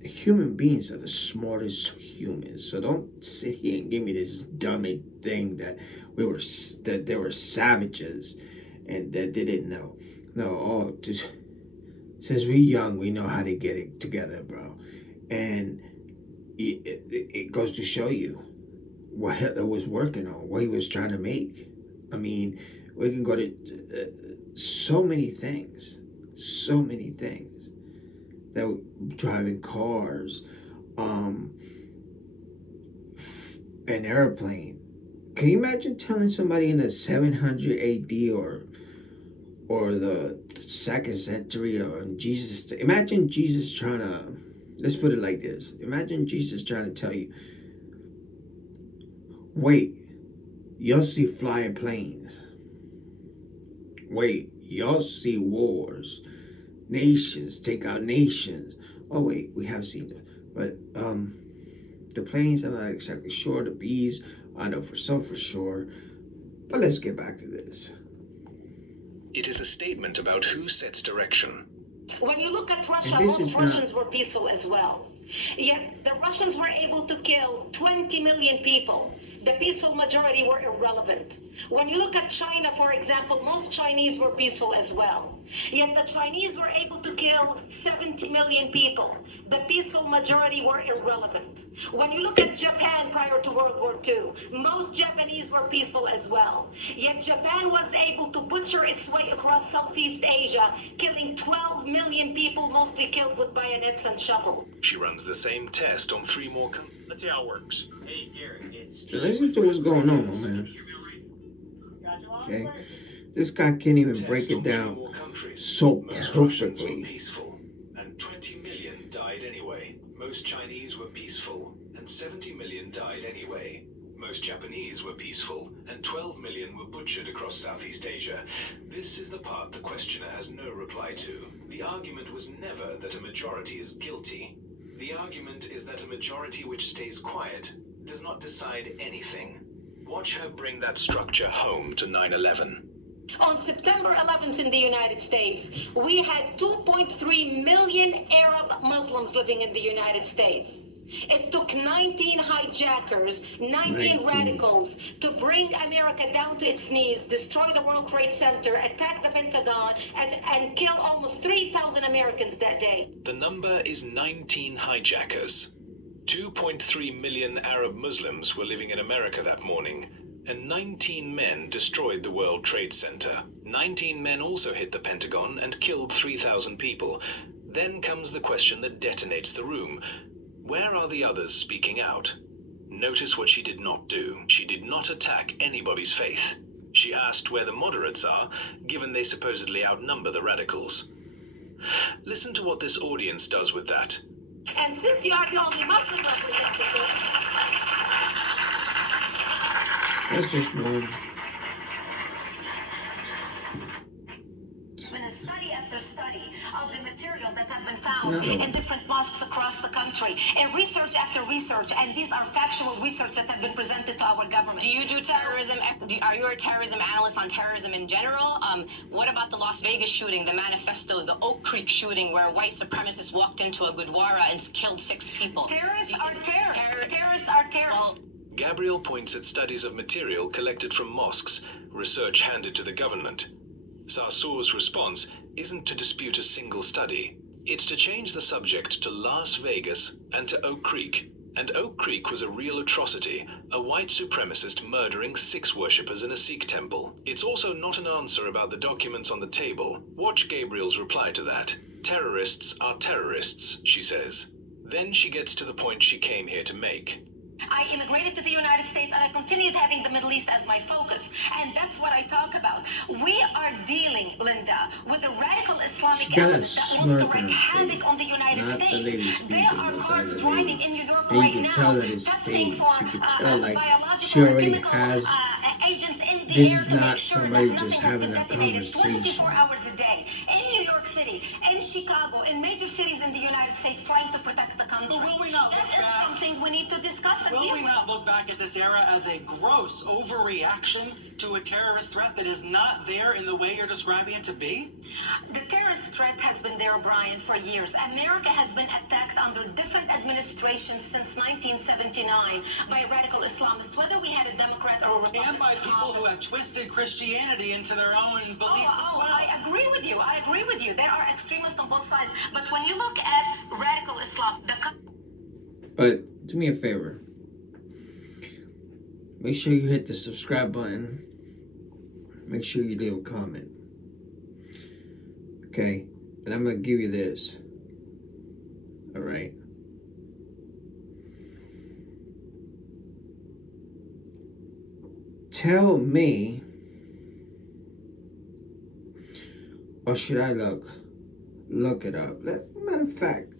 human beings are the smartest humans. So don't sit here and give me this dummy thing that they were savages and that they didn't know. No, just since we young, we know how to get it together, bro. And it goes to show you what Hitler was working on, what he was trying to make. I mean, we can go to so many things that driving cars, an airplane. Can you imagine telling somebody in the 700 AD or the 2nd century or Jesus? Imagine Jesus trying to, let's put it like this. Imagine Jesus trying to tell you, wait, you'll see flying planes. Wait, you'll see wars. Nations take out nations. Oh wait, we have seen it. But the planes, I'm not exactly sure. The bees, I know for sure. But let's get back to this. It is a statement about who sets direction. When you look at Russia, most Russians were peaceful as well. Yet the Russians were able to kill 20 million people. The peaceful majority were irrelevant. When you look at China, for example, most Chinese were peaceful as well. Yet the Chinese were able to kill 70 million people. The peaceful majority were irrelevant. When you look at Japan prior to World War II, most Japanese were peaceful as well. Yet Japan was able to butcher its way across Southeast Asia, killing 12 million people, mostly killed with bayonets and shovels. She runs the same test on 3 more countries. Let's see how it works. Hey, Gary, it's Listen to what's going on, man. Okay, this guy can't even break it down so perfectly. Peaceful, and 20 million died anyway. Most Chinese were peaceful, and 70 million died anyway. Most Japanese were peaceful, and 12 million were butchered across Southeast Asia. This is the part the questioner has no reply to. The argument was never that a majority is guilty. The argument is that a majority which stays quiet does not decide anything. Watch her bring that structure home to 9/11. On September 11th in the United States, we had 2.3 million Arab Muslims living in the United States. It took 19 hijackers, 19 radicals to bring America down to its knees, destroy the World Trade Center, attack the Pentagon, and kill almost 3,000 Americans that day. The number is 19 hijackers. 2.3 million Arab Muslims were living in America that morning, and 19 men destroyed the World Trade Center. 19 men also hit the Pentagon and killed 3,000 people. Then comes the question that detonates the room. Where are the others speaking out? Notice what she did not do. She did not attack anybody's faith. She asked where the moderates are, given they supposedly outnumber the radicals. Listen to what this audience does with that. And since you are the only Muslim representative... That's just one. Been a study after study of the material that have been found in different mosques across the country, and research after research, and these are factual research that have been presented to our government. Do you do terrorism? Are you a terrorism analyst on terrorism in general? What about the Las Vegas shooting, the manifestos, the Oak Creek shooting, where white supremacists walked into a Gurdwara and killed 6 people? Terrorists are terrorists. Terrorists are terrorists. Gabriel points at studies of material collected from mosques, research handed to the government. Sarsour's response isn't to dispute a single study. It's to change the subject to Las Vegas and to Oak Creek And Oak Creek was a real atrocity, a white supremacist murdering 6 worshippers in a Sikh temple. It's also not an answer about the documents on the table. Watch Gabriel's reply to that. Terrorists are terrorists, she says. Then she gets to the point she came here to make. I immigrated to the United States and I continued having the Middle East as my focus. And that's what I talk about. We are dealing, Linda, with a radical Islamic She got a element that wants to smirk on wreak her havoc face. on the United Not the States. lady There speaking, are but the cars other driving lady. in New York And you right can now, tell that it's testing staged. for You can tell like she biological or already chemical has. agents in the This air is to make not sure that somebody nothing just has been having a detonated 24 conversation. hours a day. In New York City, in Chicago, in major cities in the United States trying to protect the country. But will we not That look is back? something we need to discuss and Will deal we with. not look back at this era as a gross overreaction to a terrorist threat that is not there in the way you're describing it to be? The terrorist threat has been there, Brian, for years. America has been attacked under different administrations since 1979 by radical Islamists, whether we had a Democrat or a Republican. And by people who have twisted Christianity into their own beliefs as well. I agree with you. I agree with you. There are extremists on both sides. But when you look at radical Islam, But do me a favor. Make sure you hit the subscribe button. Make sure you leave a comment. Okay? And I'm going to give you this. Alright? Tell me, or should I look it up? Matter of fact,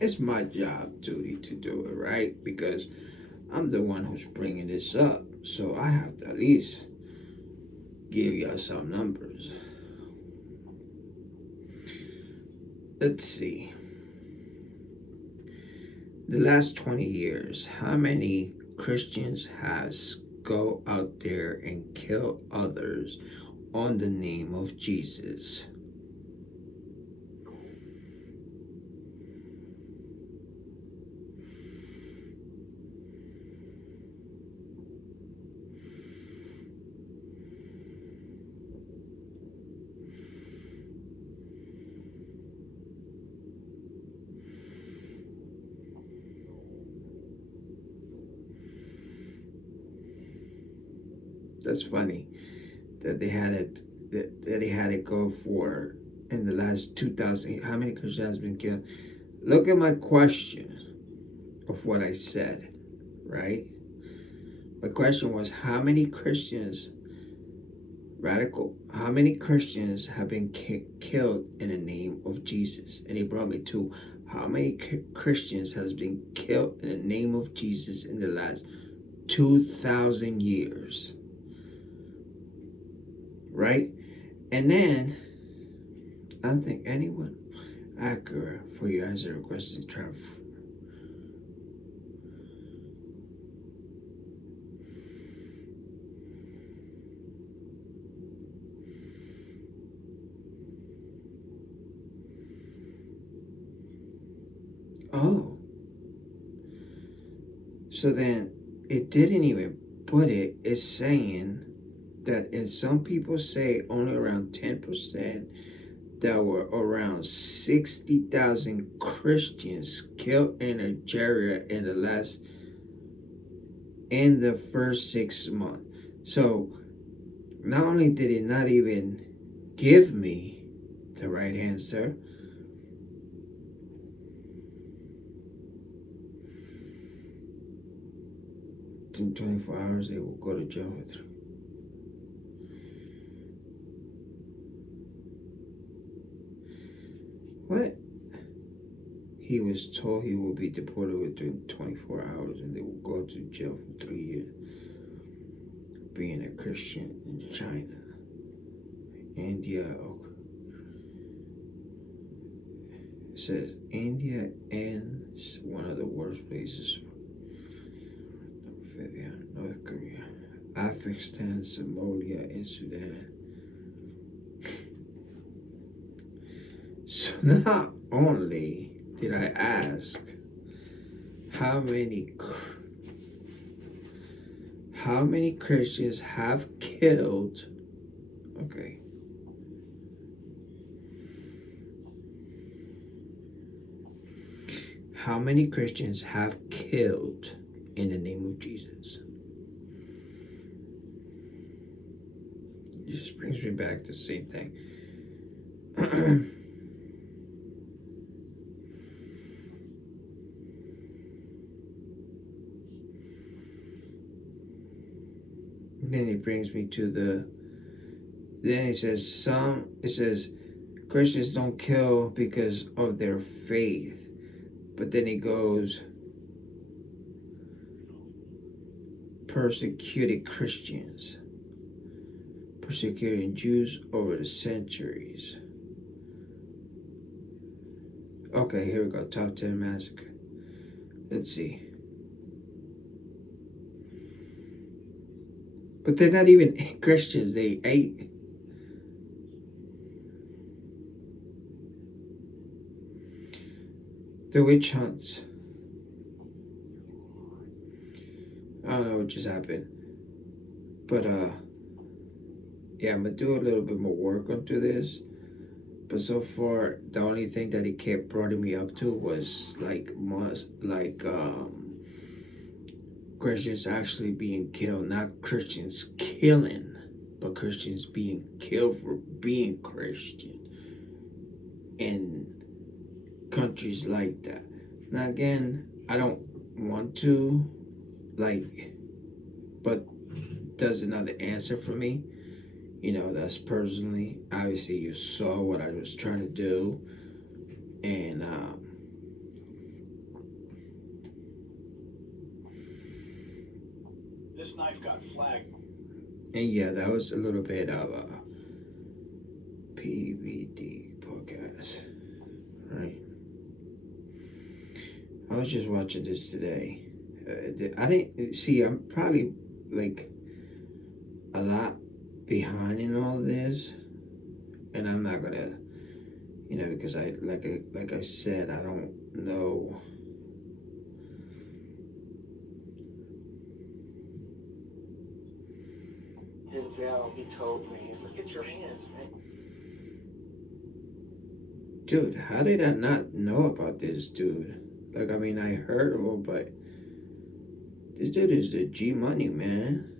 it's my job duty to do it, right? Because I'm the one who's bringing this up, so I have to at least give y'all some numbers. Let's see. The last 20 years, how many Christians has go out there and kill others on the name of Jesus? That's funny that they had it go for in the last 2,000. How many Christians has been killed? Look at my question of what I said, right? My question was, how many Christians, how many Christians have been killed in the name of Jesus? And he brought me to how many Christians has been killed in the name of Jesus in the last 2,000 years. Right? And then, I don't think anyone accurate for you answer the question. Oh. So then, it didn't even put it. It's saying that, and some people say only around 10%, there were around 60,000 Christians killed in Nigeria in the first 6 months. So not only did it not even give me the right answer, in 24 hours they will go to jail with her. What? He was told he will be deported within 24 hours and they will go to jail for 3 years. Being a Christian in China, India. It says India and one of the worst places. North Korea, Afghanistan, Somalia, and Sudan. So not only did I ask how many Christians have killed, okay, how many Christians have killed in the name of Jesus. It just brings me back to the same thing. Then it brings me to then it says Christians don't kill because of their faith. But then it goes, persecuted Christians, persecuting Jews over the centuries. Okay, here we go. Top 10 massacre. Let's see. But they're not even Christians. They ate. The witch hunts. I don't know what just happened. But yeah, I'm gonna do a little bit more work onto this. But so far, the only thing that it kept bringing me up to was Christians actually being killed, not Christians killing, but Christians being killed for being Christian in countries like that. Now again, I don't want to, but there's another answer for me. You know, that's personally, obviously you saw what I was trying to do, and This knife got flagged. and yeah, that was a little bit of a PBD podcast, right? I was just watching this today. I didn't see. I'm probably a lot behind in all this, and I'm not gonna, because I like I said, I don't know. Denzel, he told me, look at your hands, man. Dude, how did I not know about this dude? I mean, I heard of him, but this dude is the G Money, man.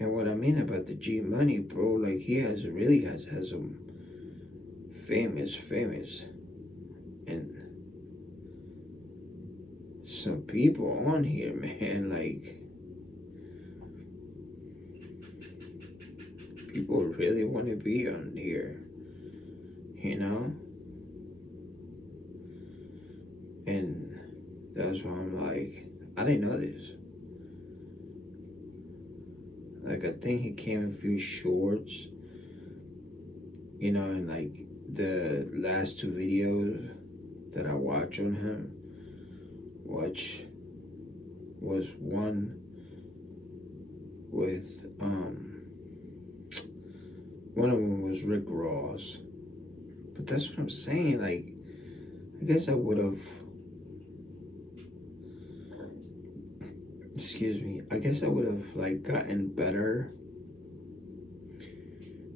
And what I mean about the G Money, bro, he really has some famous, and some people on here, man, people really want to be on here, and that's why I'm I didn't know this. I think he came in a few shorts, and the last two videos that I watched on him, which was one with one of them was Rick Ross. But that's what I'm saying, I guess I would have, I guess I would have gotten better,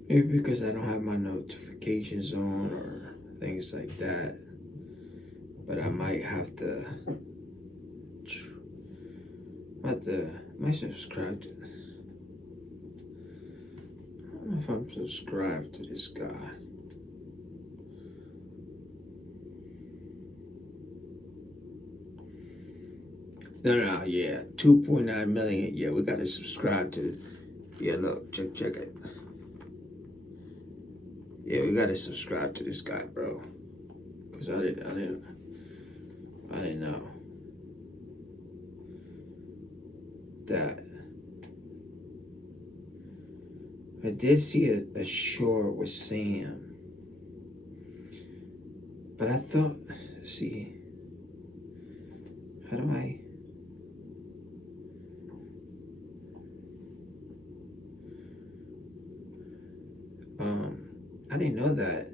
maybe because I don't have my notifications on or things like that. But I might have to, might subscribe to this. I don't know if I'm subscribed to this guy. No, yeah, 2.9 million. Yeah, we gotta subscribe to this. Yeah, look, check it. Yeah, we gotta subscribe to this guy, bro. Cause I didn't know that. I did see a short with Sam, but I thought, see, how do I? I didn't know that.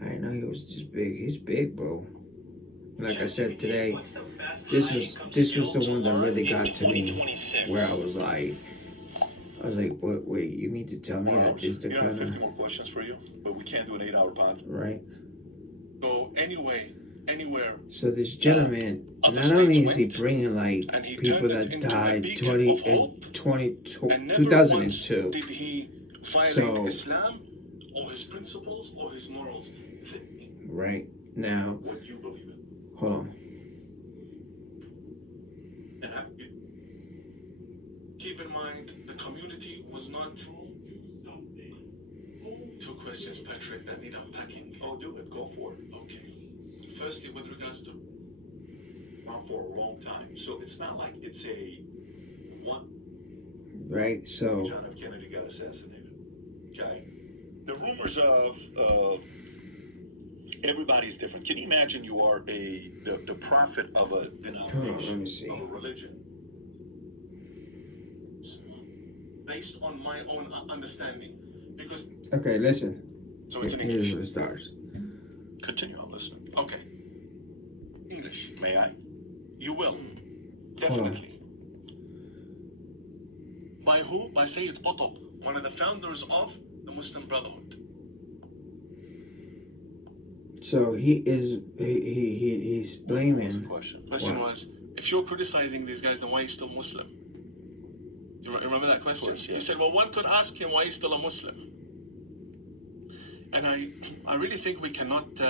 I didn't know he was this big. He's big, bro. Like I said today, this was the one that really got to me, where I was like, what? Wait, you mean to tell me that this the kind of 50 more questions for you, but we can't do an 8-hour pod. Right? So anywhere. So this gentleman, not only is he bringing like people that died 2002. Did he violate Islam or his principles or his morals? Right now, What you believe in. hold on. And keep in mind, the community was not. 2 questions, Patrick, that need unpacking. Oh, do it. Go for it. Okay. Firstly, with regards to. For a long time. So it's not like it's a one. Right, so. John F. Kennedy got assassinated. Okay. The rumors of everybody's different. Can you imagine you are the prophet of a denomination, of a religion? Based on my own understanding, because. Okay, listen. So it's in English. Here's the stars. Continue on listening. Okay. English. May I? You will. Definitely. By who? By Sayyid Qutb, one of the founders of the Muslim Brotherhood. So he's blaming. Question was, if you're criticizing these guys, then why are you still Muslim? Do you remember that question? Course, yes. You said, well, one could ask him why he's still a Muslim. And I really think we cannot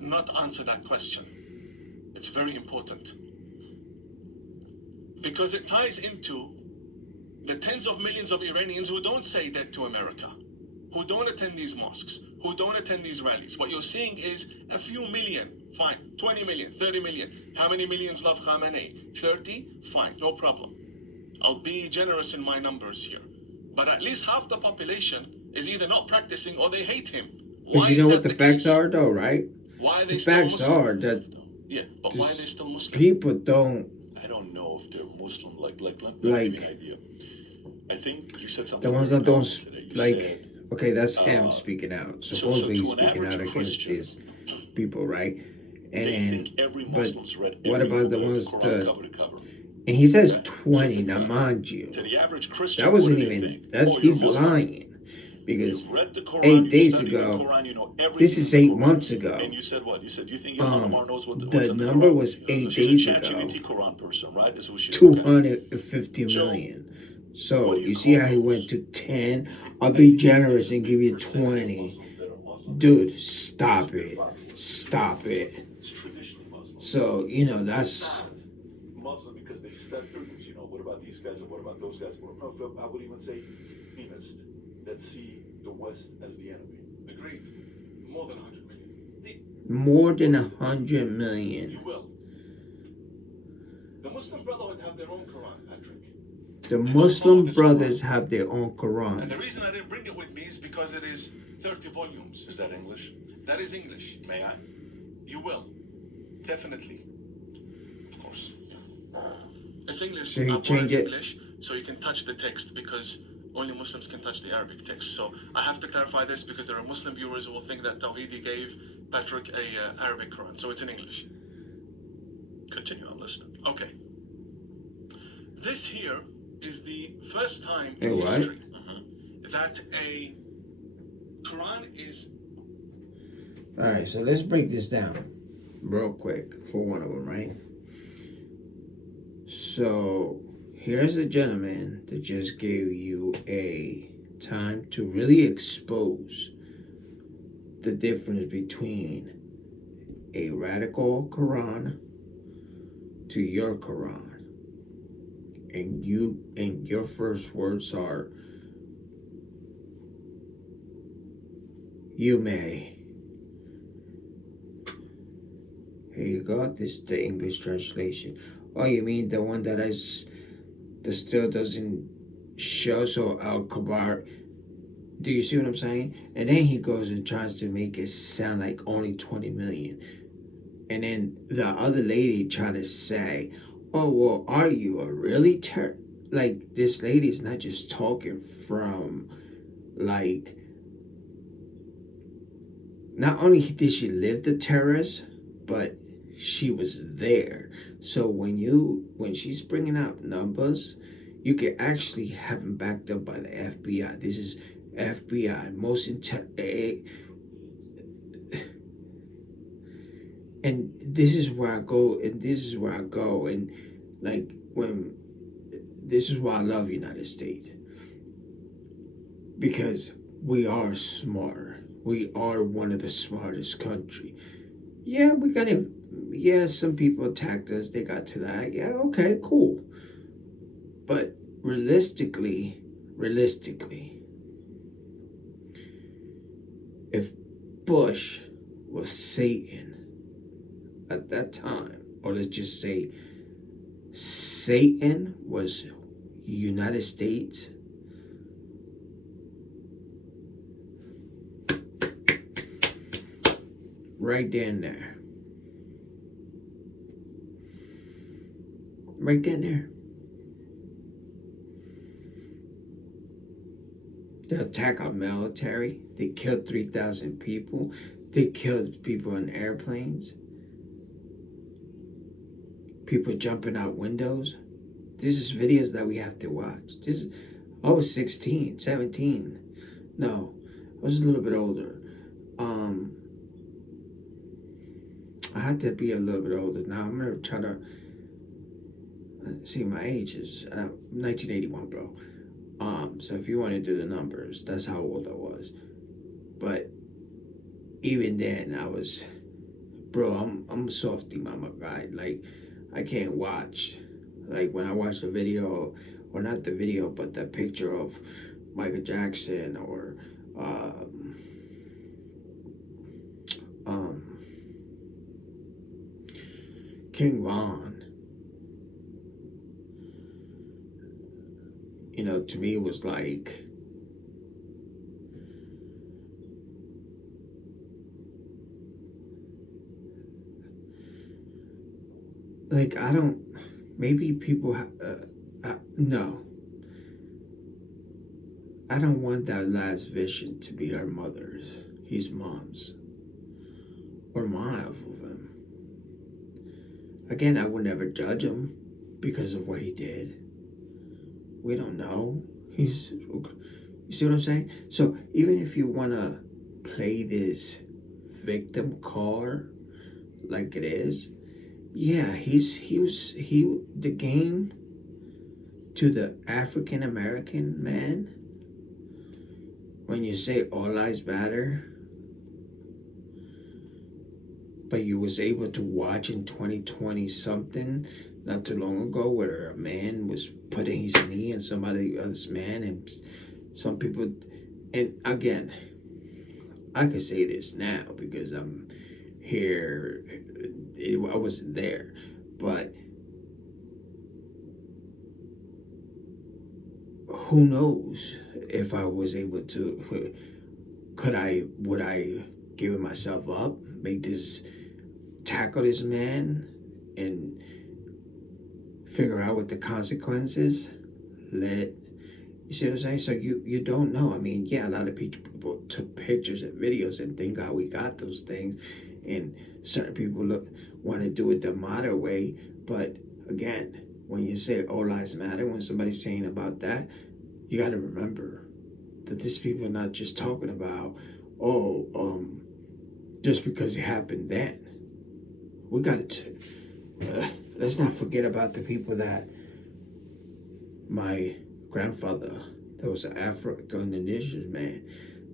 not answer that question. It's very important. Because it ties into the tens of millions of Iranians who don't say that to America, who don't attend these mosques, who don't attend these rallies. What you're seeing is a few million, fine, 20 million, 30 million. How many millions love Khamenei? 30? Fine, no problem. I'll be generous in my numbers here. But at least half the population is either not practicing or they hate him. But you know what the facts are, though, right? Why are they the still facts Muslim? are that but why are they still Muslim? People don't. I don't know if they're Muslim. Let me give you an idea. I think you said something. The ones that don't like. Said, okay, that's him speaking out. Supposedly he's speaking out against these people, right? And they think every Muslim's read every what about the ones cover to cover? And he says 20. Now, mind you, to the average Christian, that wasn't even. He's lying. Because Quran, 8 days ago, Quran, this is 8 months ago. And you said what? You said you think Ilhan Omar knows what the number Quran? was 8 so days she's a ago. ChatGPT Quran person, right? That's who she is. 250 million. So you see how he went to 10? I'll be generous and give you 20. Dude, stop it. Stop it. It's traditionally Muslim. So, that's. Muslim because they study, what about these guys and what about those guys? I would even say extremists that see the West as the enemy. Agreed. More than 100 million. More than 100 million. You will. The Muslim Brotherhood have their own Quran, Patrick. The Muslim brothers have their own Quran. And the reason I didn't bring it with me is because it is 30 volumes. Is that English? That is English. May I? You will. Definitely. Of course. It's English. So you I change it. English so you can touch the text because only Muslims can touch the Arabic text. So I have to clarify this because there are Muslim viewers who will think that Tawhidi gave Patrick a Arabic Quran. So it's in English. Continue on listening. Okay. This here is the first time in history that a Quran is. All right, so let's break this down real quick for one of them, right? So here's a gentleman that just gave you a time to really expose the difference between a radical Quran to your Quran. And your first words are, you may. Here you go. This is the English translation. Oh, you mean the one that still doesn't show? So Al-Kabar. Do you see what I'm saying? And then he goes and tries to make it sound like only 20 million. And then the other lady trying to say, oh, well, are you a really like, this lady is not just talking from, like, not only did she live the terrors, but she was there. So when she's bringing out numbers, you can actually have them backed up by the FBI. This is FBI, and this is where I go, and like when this is why I love United States, because we are smarter. We are one of the smartest country. Yeah, some people attacked us. They got to that. Yeah, okay, cool. But realistically, if Bush was Satan at that time, or let's just say Satan was United States, right then there. Right then there. They attack our military. They killed 3,000 people. They killed people in airplanes. People jumping out windows. This is videos that we have to watch. I was 16, 17. No, I was a little bit older. I had to be a little bit older. Now I'm gonna try to see my age is 1981, bro. So if you want to do the numbers, that's how old I was. But even then, I was, bro. I'm a softy mama guy. Like I can't watch. Like when I watch the video, or not the video, but the picture of Michael Jackson or King Von, to me it was like, I don't, maybe people, no, I don't want that last vision to be her mother's, his mom's, or mine of him. Again, I would never judge him because of what he did. We don't know. You see what I'm saying? So even if you want to play this victim card like it is, yeah, the game to the African American man, when you say all lives matter, but you was able to watch in 2020 something not too long ago where a man was putting his knee in somebody else's man, and some people, and again, I can say this now because I'm here. I wasn't there, but who knows if I was able to, would I give myself up, tackle this man and figure out what the consequences, you see what I'm saying? So you don't know. I mean, yeah, a lot of people took pictures and videos, and thank God we got those things, and certain people want to do it the modern way, but again, when you say all lives matter, when somebody's saying about that, you got to remember that these people are not just talking about, just because it happened then. We got to, let's not forget about the people that my grandfather, that was an Afro-Indonesian man,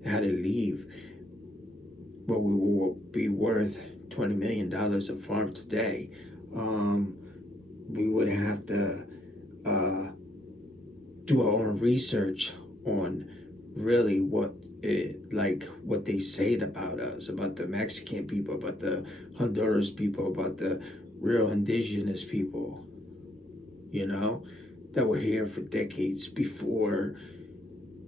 had to leave. But we will be worth $20 million a farm today. We would have to do our own research on really what they said about us, about the Mexican people, about the Honduras people, about the real indigenous people, that were here for decades before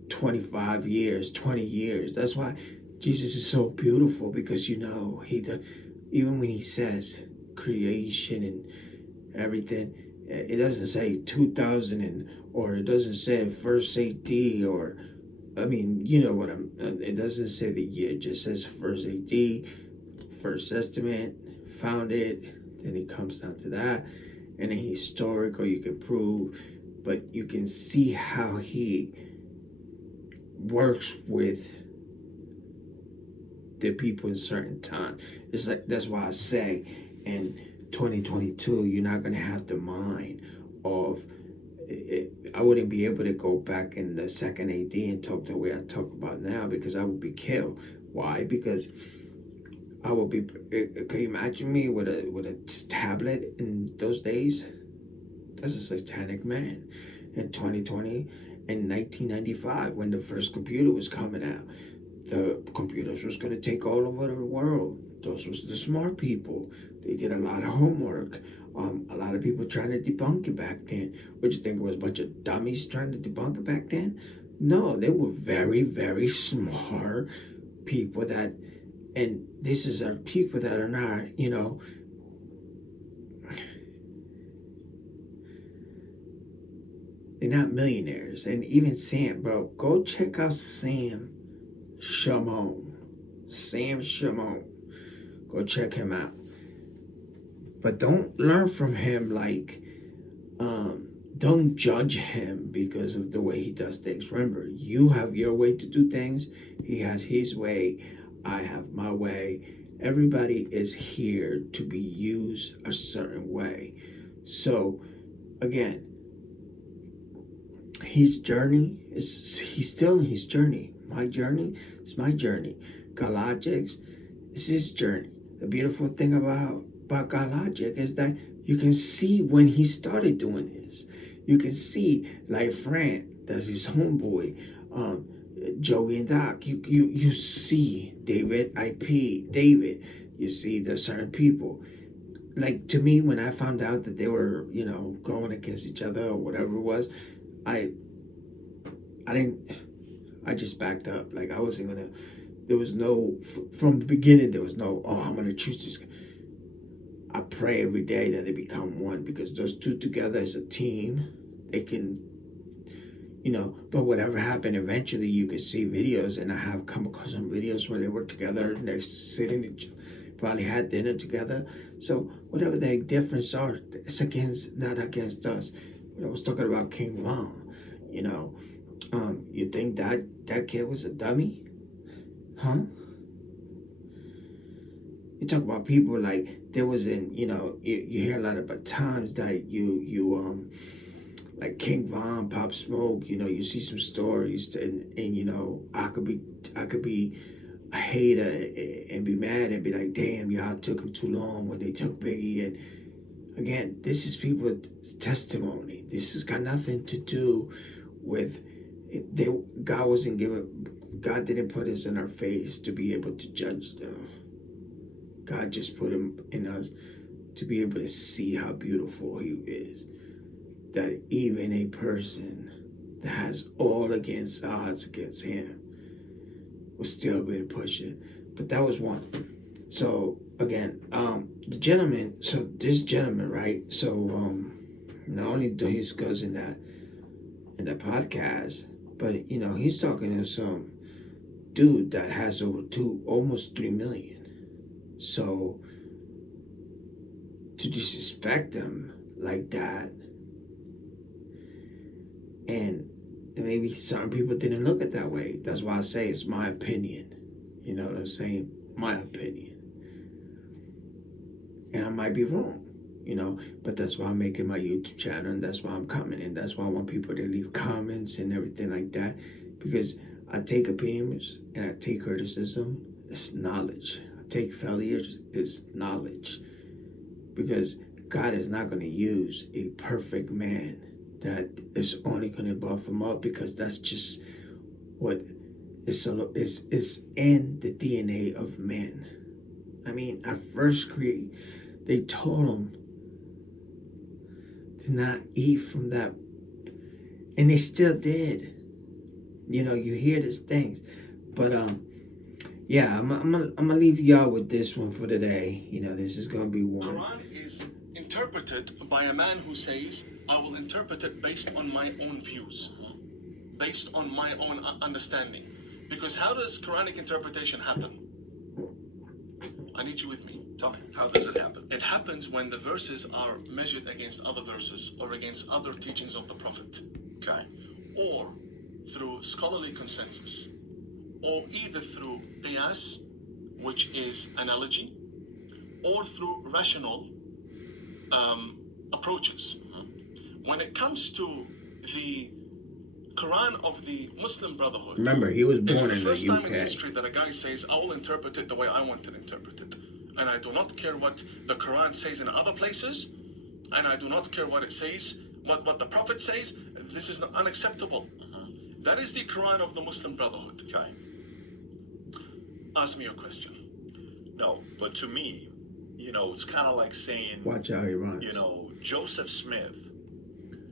25 years, 20 years. That's why Jesus is so beautiful, because even when he says creation and everything, it doesn't say 2000 or it doesn't say first AD, or I mean, you know what it doesn't say the year, it just says first AD, first estimate, founded, then it comes down to that, and then historical, you can prove, but you can see how he works with the people in certain time. It's like, that's why I say in 2022, you're not gonna have the mind of I wouldn't be able to go back in the second AD and talk the way I talk about now, because I would be killed. Why? Because I would be. Can you imagine me with a tablet in those days? That's a satanic man. In 2020, in 1995, when the first computer was coming out, the computers was going to take all over the world. Those was the smart people. They did a lot of homework. A lot of people trying to debunk it back then. What you think, it was a bunch of dummies trying to debunk it back then? No, they were very, very smart people that, and this is our people that are not, you know, they're not millionaires. And even Sam, bro, go check out Sam Shamoun. Sam Shamoun. Go check him out. But don't learn from him like, don't judge him because of the way he does things. Remember, you have your way to do things. He has his way. I have my way. Everybody is here to be used a certain way. So, again, his journey he's still in his journey. My journey is my journey. Galactics is his journey. The beautiful thing about God Logic is that you can see when he started doing this. You can see, like Fran, that's his homeboy, Joey and Doc. You see David, David. You see the certain people. Like, to me, when I found out that they were, you know, going against each other or whatever it was, I just backed up. Like, I wasn't gonna. There was no, from the beginning, there was no, oh, I'm gonna choose this. I pray every day that they become one, because those two together as a team, they can, you know, but whatever happened, eventually you could see videos, and I have come across some videos where they were together, next sitting each other, probably had dinner together. So whatever their difference are, it's against, not against us. When I was talking about King Von, you know, you think that kid was a dummy? Huh? You talk about people like, there was in, you know, you hear a lot about times that you like King Von, Pop Smoke, you know, you see some stories, and you know, I could be a hater and be mad and be like, damn, y'all took him too long when they took Biggie. And again, this is people's testimony. This has got nothing to do with God didn't put us in our face to be able to judge them. God just put him in us to be able to see how beautiful he is. That even a person that has all against odds against him will still be able to push it. But that was one. So again, this gentleman, right? So not only do he goes in the podcast, but you know, he's talking to some dude that has almost 3 million. So to disrespect them like that, and maybe certain people didn't look at it that way. That's why I say it's my opinion. You know what I'm saying? My opinion. And I might be wrong, you know, but that's why I'm making my YouTube channel, and that's why I'm coming, and that's why I want people to leave comments and everything like that, because I take opinions and I take criticism. It's knowledge. I take failures. It's knowledge, because God is not going to use a perfect man that is only going to buff him up, because that's just what is in the DNA of men. I mean, at first they told him to not eat from that, and they still did. You know, you hear these things, but yeah, I'm gonna leave y'all with this one for today. You know, this is gonna be one. Quran is interpreted by a man who says, I will interpret it based on my own views. based on my own understanding. Because how does Quranic interpretation happen? I need you with me. Tell me, how does it happen? It happens when the verses are measured against other verses or against other teachings of the Prophet. Okay. Or through scholarly consensus, or either through qiyas, which is analogy, or through rational approaches. When it comes to the Quran of the Muslim Brotherhood, Remember, he was born it is the in first the time UK. in history that a guy says, I will interpret it the way I want it interpreted. And I do not care what the Quran says in other places, and I do not care what it says, what the Prophet says. This is unacceptable. That is the Quran of the Muslim Brotherhood. Okay. Ask me your question. No, but to me, it's kind of like saying, Watch how he runs. Joseph Smith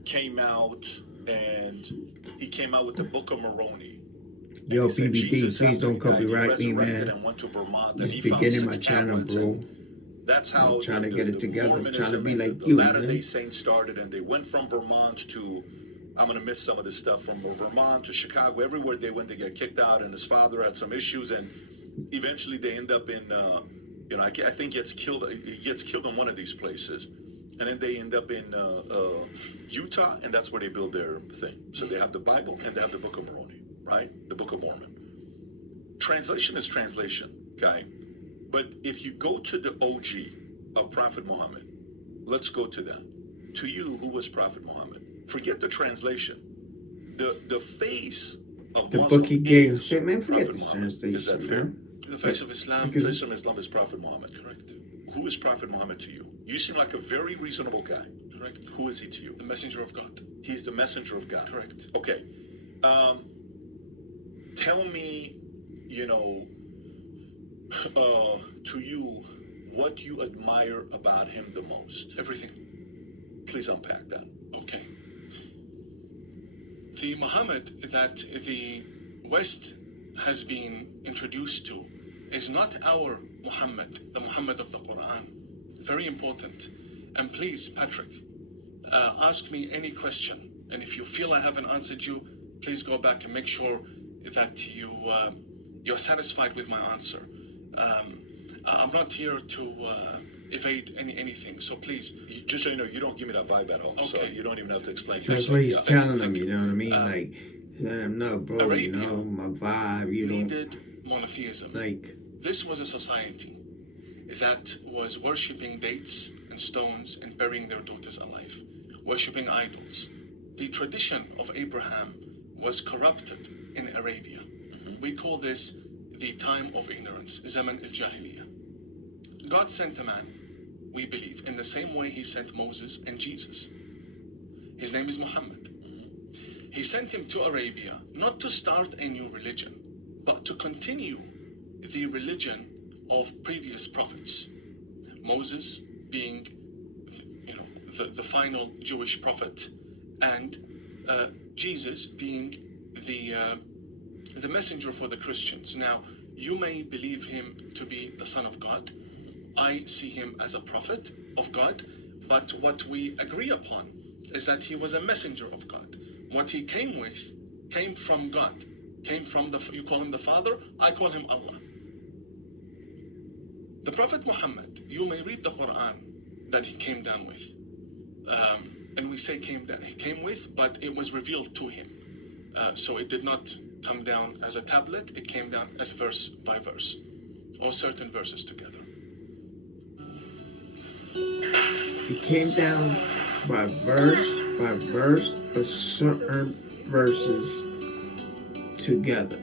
came out with the Book of Moroni. Yo, He said, PBD, Jesus, please after don't he died, he copyright me, resurrected man. and went to Vermont, and he Just found beginning my 6 channel, tablets, bro. and that's how I'm trying to get it together. I'm trying to Mormonism be and like the you, Latter-day man. Saints started, and they went from Vermont to, I'm going to miss some of this stuff, from Vermont to Chicago. Everywhere they went, they get kicked out, and his father had some issues, and eventually they end up in, I think he gets killed in one of these places. And then they end up in Utah, and that's where they build their thing. So they have the Bible, and they have the Book of Moroni, right? The Book of Mormon. Translation is translation, okay? But if you go to the OG of Prophet Muhammad, let's go to that. To you, who was Prophet Muhammad? Forget the translation. The face of The Muslim book he gave. is Say, man, forget Prophet the Muhammad. Is that translation, fair? man. The face of Islam. The Because- face of Islam is Prophet Muhammad. Correct. Who is Prophet Muhammad to you? You seem like a very reasonable guy. Correct. Who is he to you? The messenger of God. He's the messenger of God. Correct. Okay. Tell me, to you, what you admire about him the most. Everything. Please unpack that. Okay. The Muhammad that the West has been introduced to is not our Muhammad, the Muhammad of the Quran. Very important. And please, Patrick, ask me any question. And if you feel I haven't answered you, please go back and make sure that you're satisfied with my answer. I'm not here to evade anything. So please, Just so you know, you don't give me that vibe at all. So Okay. you don't even have to explain. That's yourself. what he's Yeah. telling them, thank you you. know what I mean? Like, let him know, bro, Arabia my vibe, you don't, needed monotheism. like, This was a society that was worshipping dates and stones and burying their daughters alive, worshipping idols. The tradition of Abraham was corrupted in Arabia. We call this the time of ignorance, Zaman al-Jahiliyyah. God sent a man, we believe, in the same way he sent Moses and Jesus. His name is Muhammad. He sent him to Arabia, not to start a new religion, but to continue the religion of previous prophets. Moses being, the final Jewish prophet, and Jesus being the messenger for the Christians. Now, you may believe him to be the Son of God. I see him as a prophet of God, but what we agree upon is that he was a messenger of God. What he came with came from God, came from you call him the Father, I call him Allah. The Prophet Muhammad, you may read the Quran that he came down with. And we say he came with, but it was revealed to him. So it did not come down as a tablet, it came down as verse by verse, or certain verses together. it came down by verse, or certain verses together.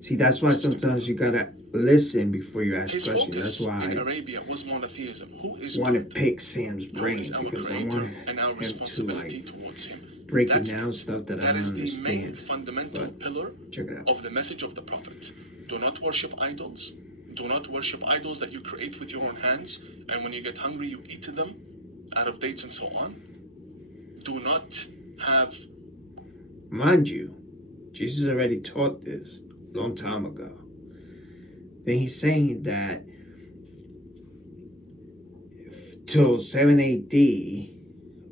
See, that's why sometimes you gotta listen before you ask His questions. focus That's why in I Arabia was monotheism. Who is want to God? pick Sam's Who brain, is our because I creator want and our him to responsibility like towards him. breaking That's down it. stuff that I That don't is the main understand. fundamental But pillar check it out. of the message of the Prophet. Do not worship idols. Do not worship idols that you create with your own hands, and when you get hungry, you eat them out of dates and so on. Do not have. Mind you, Jesus already taught this a long time ago. Then he's saying that till 7 AD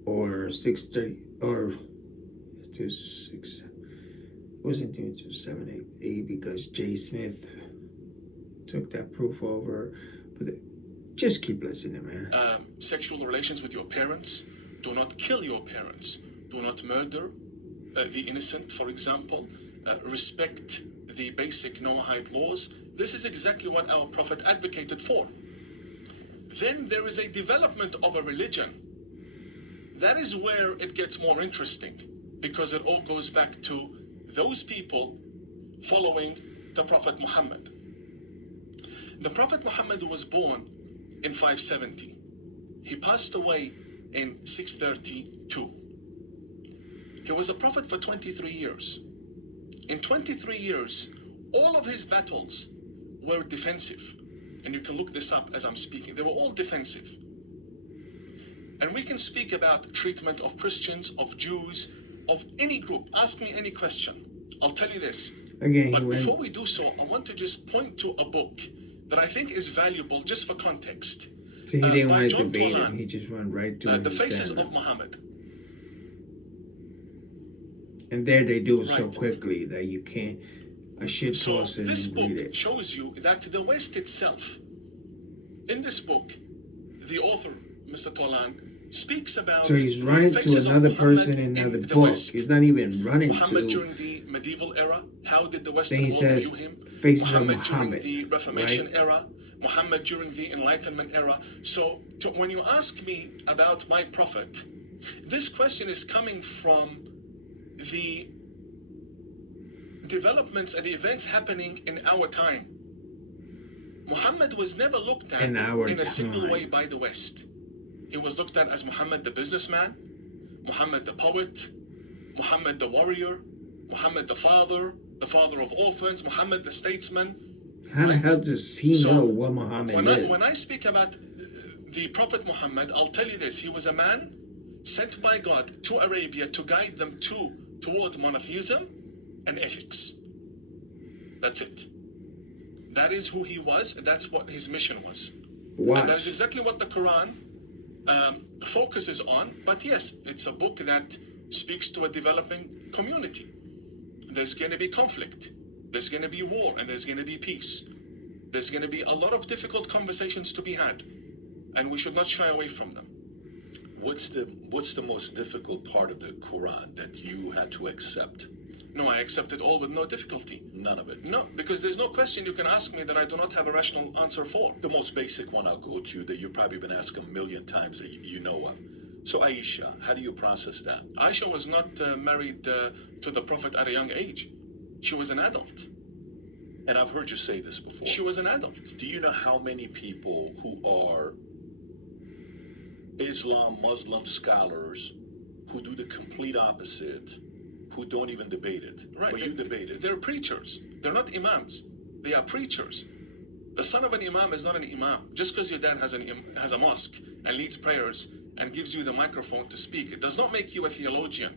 or 630 or to 6. It wasn't until 7, 8 because Jay Smith took that proof over. But just keep listening, man. Sexual relations with your parents. Do not kill your parents. Do not murder the innocent, for example. Respect the basic Noahide laws. This is exactly what our Prophet advocated for. Then there is a development of a religion. That is where it gets more interesting, because it all goes back to those people following the Prophet Muhammad. The Prophet Muhammad was born in 570. He passed away in 632. He was a prophet for 23 years. In 23 years, all of his battles were defensive. And you can look this up as I'm speaking. They were all defensive. And we can speak about treatment of Christians, of Jews, of any group. Ask me any question. I'll tell you this. Again, but before we do so, I want to just point to a book that I think is valuable just for context. So he didn't want to debate him. He just went right to The Faces of Muhammad. And there they do it so quickly that you can't. I should pause it this and read book it. shows you that the West itself, in this book, the author, Mr. Tolan, speaks about. So he's running to another person in another book. He's not even running Muhammad to. During the medieval era, how did the Western Then he world says, view him? Faces Muhammad of Muhammad during the Reformation right? era, Muhammad during the Enlightenment era. So when you ask me about my prophet, this question is coming from the developments and events happening in our time. Muhammad was never looked at in a single way by the West. He was looked at as Muhammad the businessman, Muhammad the poet, Muhammad the warrior, Muhammad the father of orphans, Muhammad the statesman. How the hell does he know what Muhammad is? When I speak about the Prophet Muhammad, I'll tell you this. He was a man sent by God to Arabia to guide them towards monotheism and ethics. That's it. That is who he was. That's what his mission was. Watch. And that is exactly what the Quran focuses on. But yes, it's a book that speaks to a developing community. There's going to be conflict. There's going to be war, and there's going to be peace. There's going to be a lot of difficult conversations to be had, and we should not shy away from them. What's the most difficult part of the Quran that you had to accept? No, I accept it all with no difficulty. None of it? No, because there's no question you can ask me that I do not have a rational answer for. The most basic one I'll go to that you've probably been asked a million times that you know of. So Aisha, how do you process that? Aisha was not married to the Prophet at a young age. She was an adult. And I've heard you say this before. She was an adult. Do you know how many people who are Muslim scholars who do the complete opposite, who don't even debate it? Right. But you debate it. They're preachers. They're not imams. They are preachers. The son of an imam is not an imam. Just because your dad has a mosque and leads prayers and gives you the microphone to speak, it does not make you a theologian.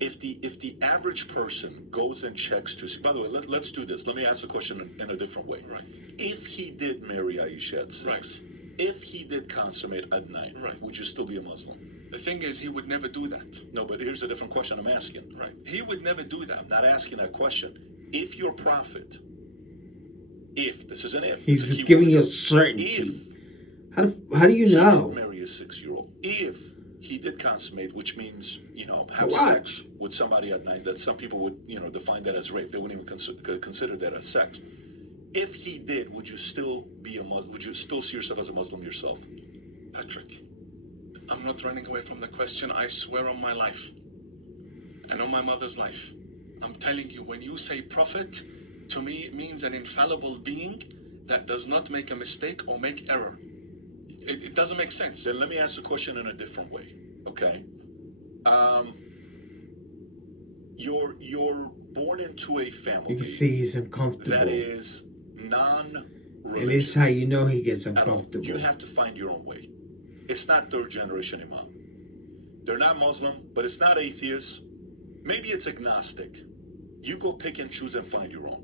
If the average person goes and checks to see, by the way, let's do this. Let me ask the question in a different way. Right. If he did marry Aisha at 6, right. If he did consummate at 9, right. Would you still be a Muslim? The thing is, he would never do that. No, but here's a different question I'm asking. Right. He would never do that. I'm not asking that question. If your prophet, this is an if. He's giving you a certainty. How do you know? He did marry a 6-year-old. If he did consummate, which means, have sex with somebody at 9, that some people would, define that as rape. They wouldn't even consider that as sex. If he did, would you still be a Muslim? Would you still see yourself as a Muslim yourself? Patrick, I'm not running away from the question. I swear on my life and on my mother's life. I'm telling you, when you say prophet, to me it means an infallible being that does not make a mistake or make error. It doesn't make sense. Then let me ask the question in a different way, okay? You're born into a family. You can see he's uncomfortable. That is non-religious. And this is how you know he gets uncomfortable. You have to find your own way. It's not third generation imam. They're not Muslim, but it's not atheist. Maybe it's agnostic. You go pick and choose and find your own.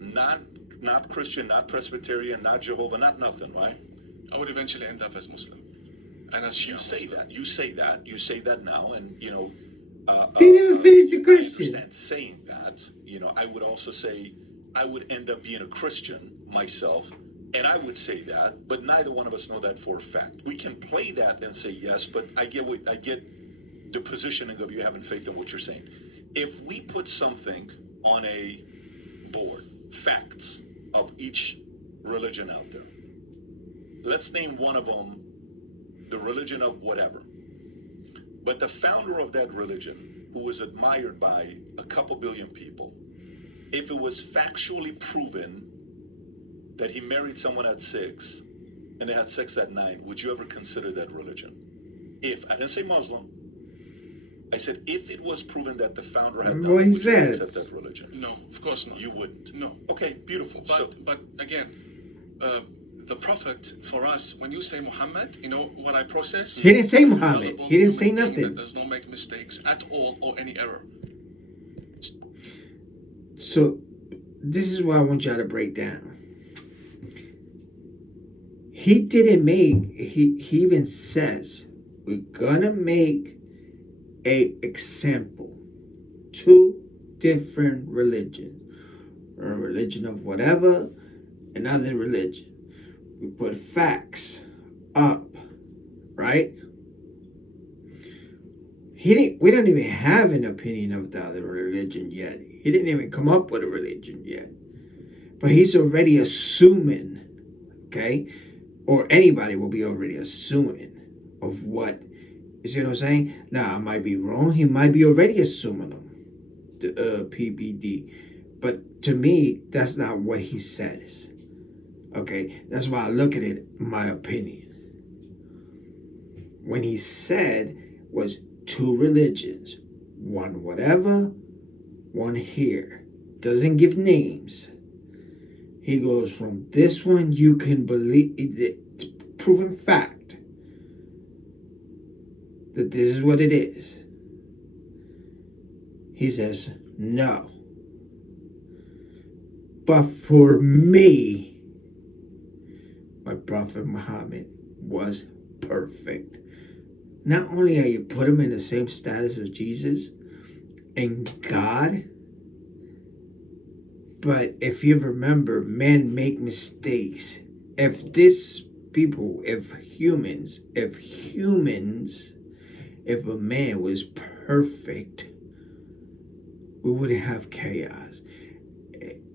Not Christian, not Presbyterian, not Jehovah, not nothing, right? I would eventually end up as Muslim. And as you say that. You say that now, and Didn't even finish the I question. understand saying that. I would also say I would end up being a Christian myself, and I would say that, but neither one of us know that for a fact. We can play that and say yes, but I get the positioning of you having faith in what you're saying. If we put something on a board, facts of each religion out there, let's name one of them the religion of whatever. But the founder of that religion, who was admired by a couple billion people, if it was factually proven that he married someone at 6 and they had sex at 9, would you ever consider that religion? I didn't say Muslim, I said if it was proven that the founder had done What it, he would you said. accept that religion? No, of course not. You wouldn't. No. Okay, beautiful. But again, the Prophet for us, when you say Muhammad, you know what I process? He didn't say Muhammad. Infallible He didn't say human being nothing. That does not make mistakes at all or any error. So this is what I want y'all to break down. He didn't make, he even says, we're gonna make a example. 2 different religions. A religion of whatever, another religion. We put facts up, right? We don't even have an opinion of the other religion yet. He didn't even come up with a religion yet. But he's already assuming, okay? Or anybody will be already assuming of what, you see what I'm saying? Now, I might be wrong. He might be already assuming them, the PBD. But to me, that's not what he says. Okay? That's why I look at it, my opinion. When he said was 2 religions, one whatever, one here. Doesn't give names. He goes from this one, you can believe it, proven fact that this is what it is. He says, no. But for me, my Prophet Muhammad was perfect. Not only are you put him in the same status of Jesus and God, but if you remember, men make mistakes. If a man was perfect, we wouldn't have chaos.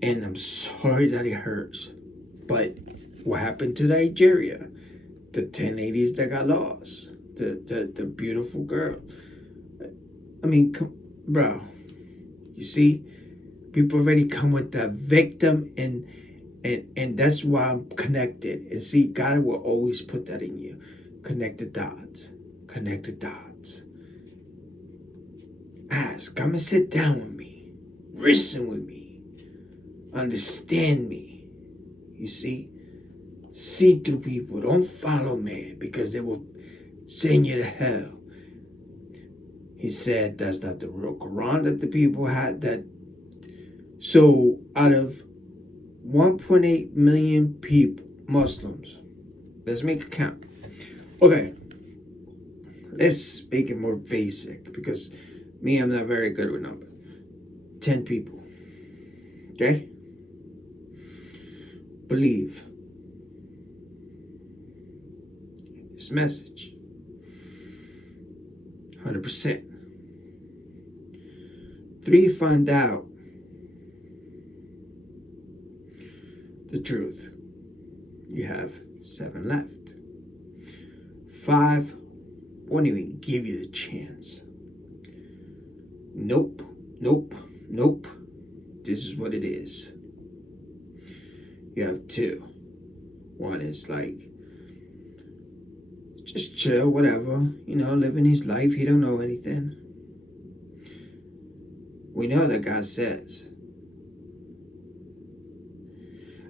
And I'm sorry that it hurts, but what happened to Nigeria? The 10 ladies that got lost, the beautiful girl. I mean, bro, you see, people already come with the victim, and that's why I'm connected. And see, God will always put that in you. Connect the dots. Connect the dots. Ask, come and sit down with me. Listen with me. Understand me. You see? See through people. Don't follow man, because they will send you to hell. He said that's not the real Quran that the people had. That so out of 1.8 million people, Muslims, let's make a count. Okay, let's make it more basic, because me, I'm not very good with numbers. 10 people, okay, believe this message 100%. 3 find out the truth. You have 7 left. 5 won't even give you the chance. Nope. This is what it is. You have 2. One is like, just chill, whatever, living his life. He don't know anything. We know that God says,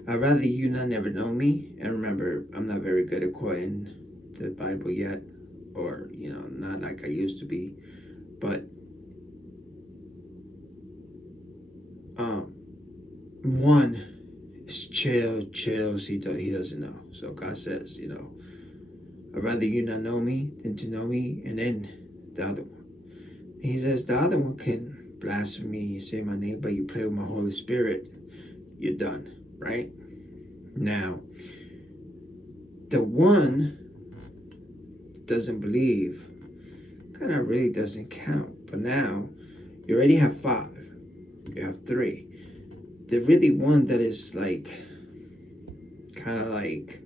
I'd rather you not never know me. And remember, I'm not very good at quoting the Bible yet, or, not like I used to be. But, one is chill. He doesn't know. So God says, I'd rather you not know me than to know me. And then the other one, He says the other one can blaspheme me, you say my name, but you play with my Holy Spirit, you're done, right? Now, the one doesn't believe kind of really doesn't count. But now you already have 5. You have 3. The really one that is like kind of like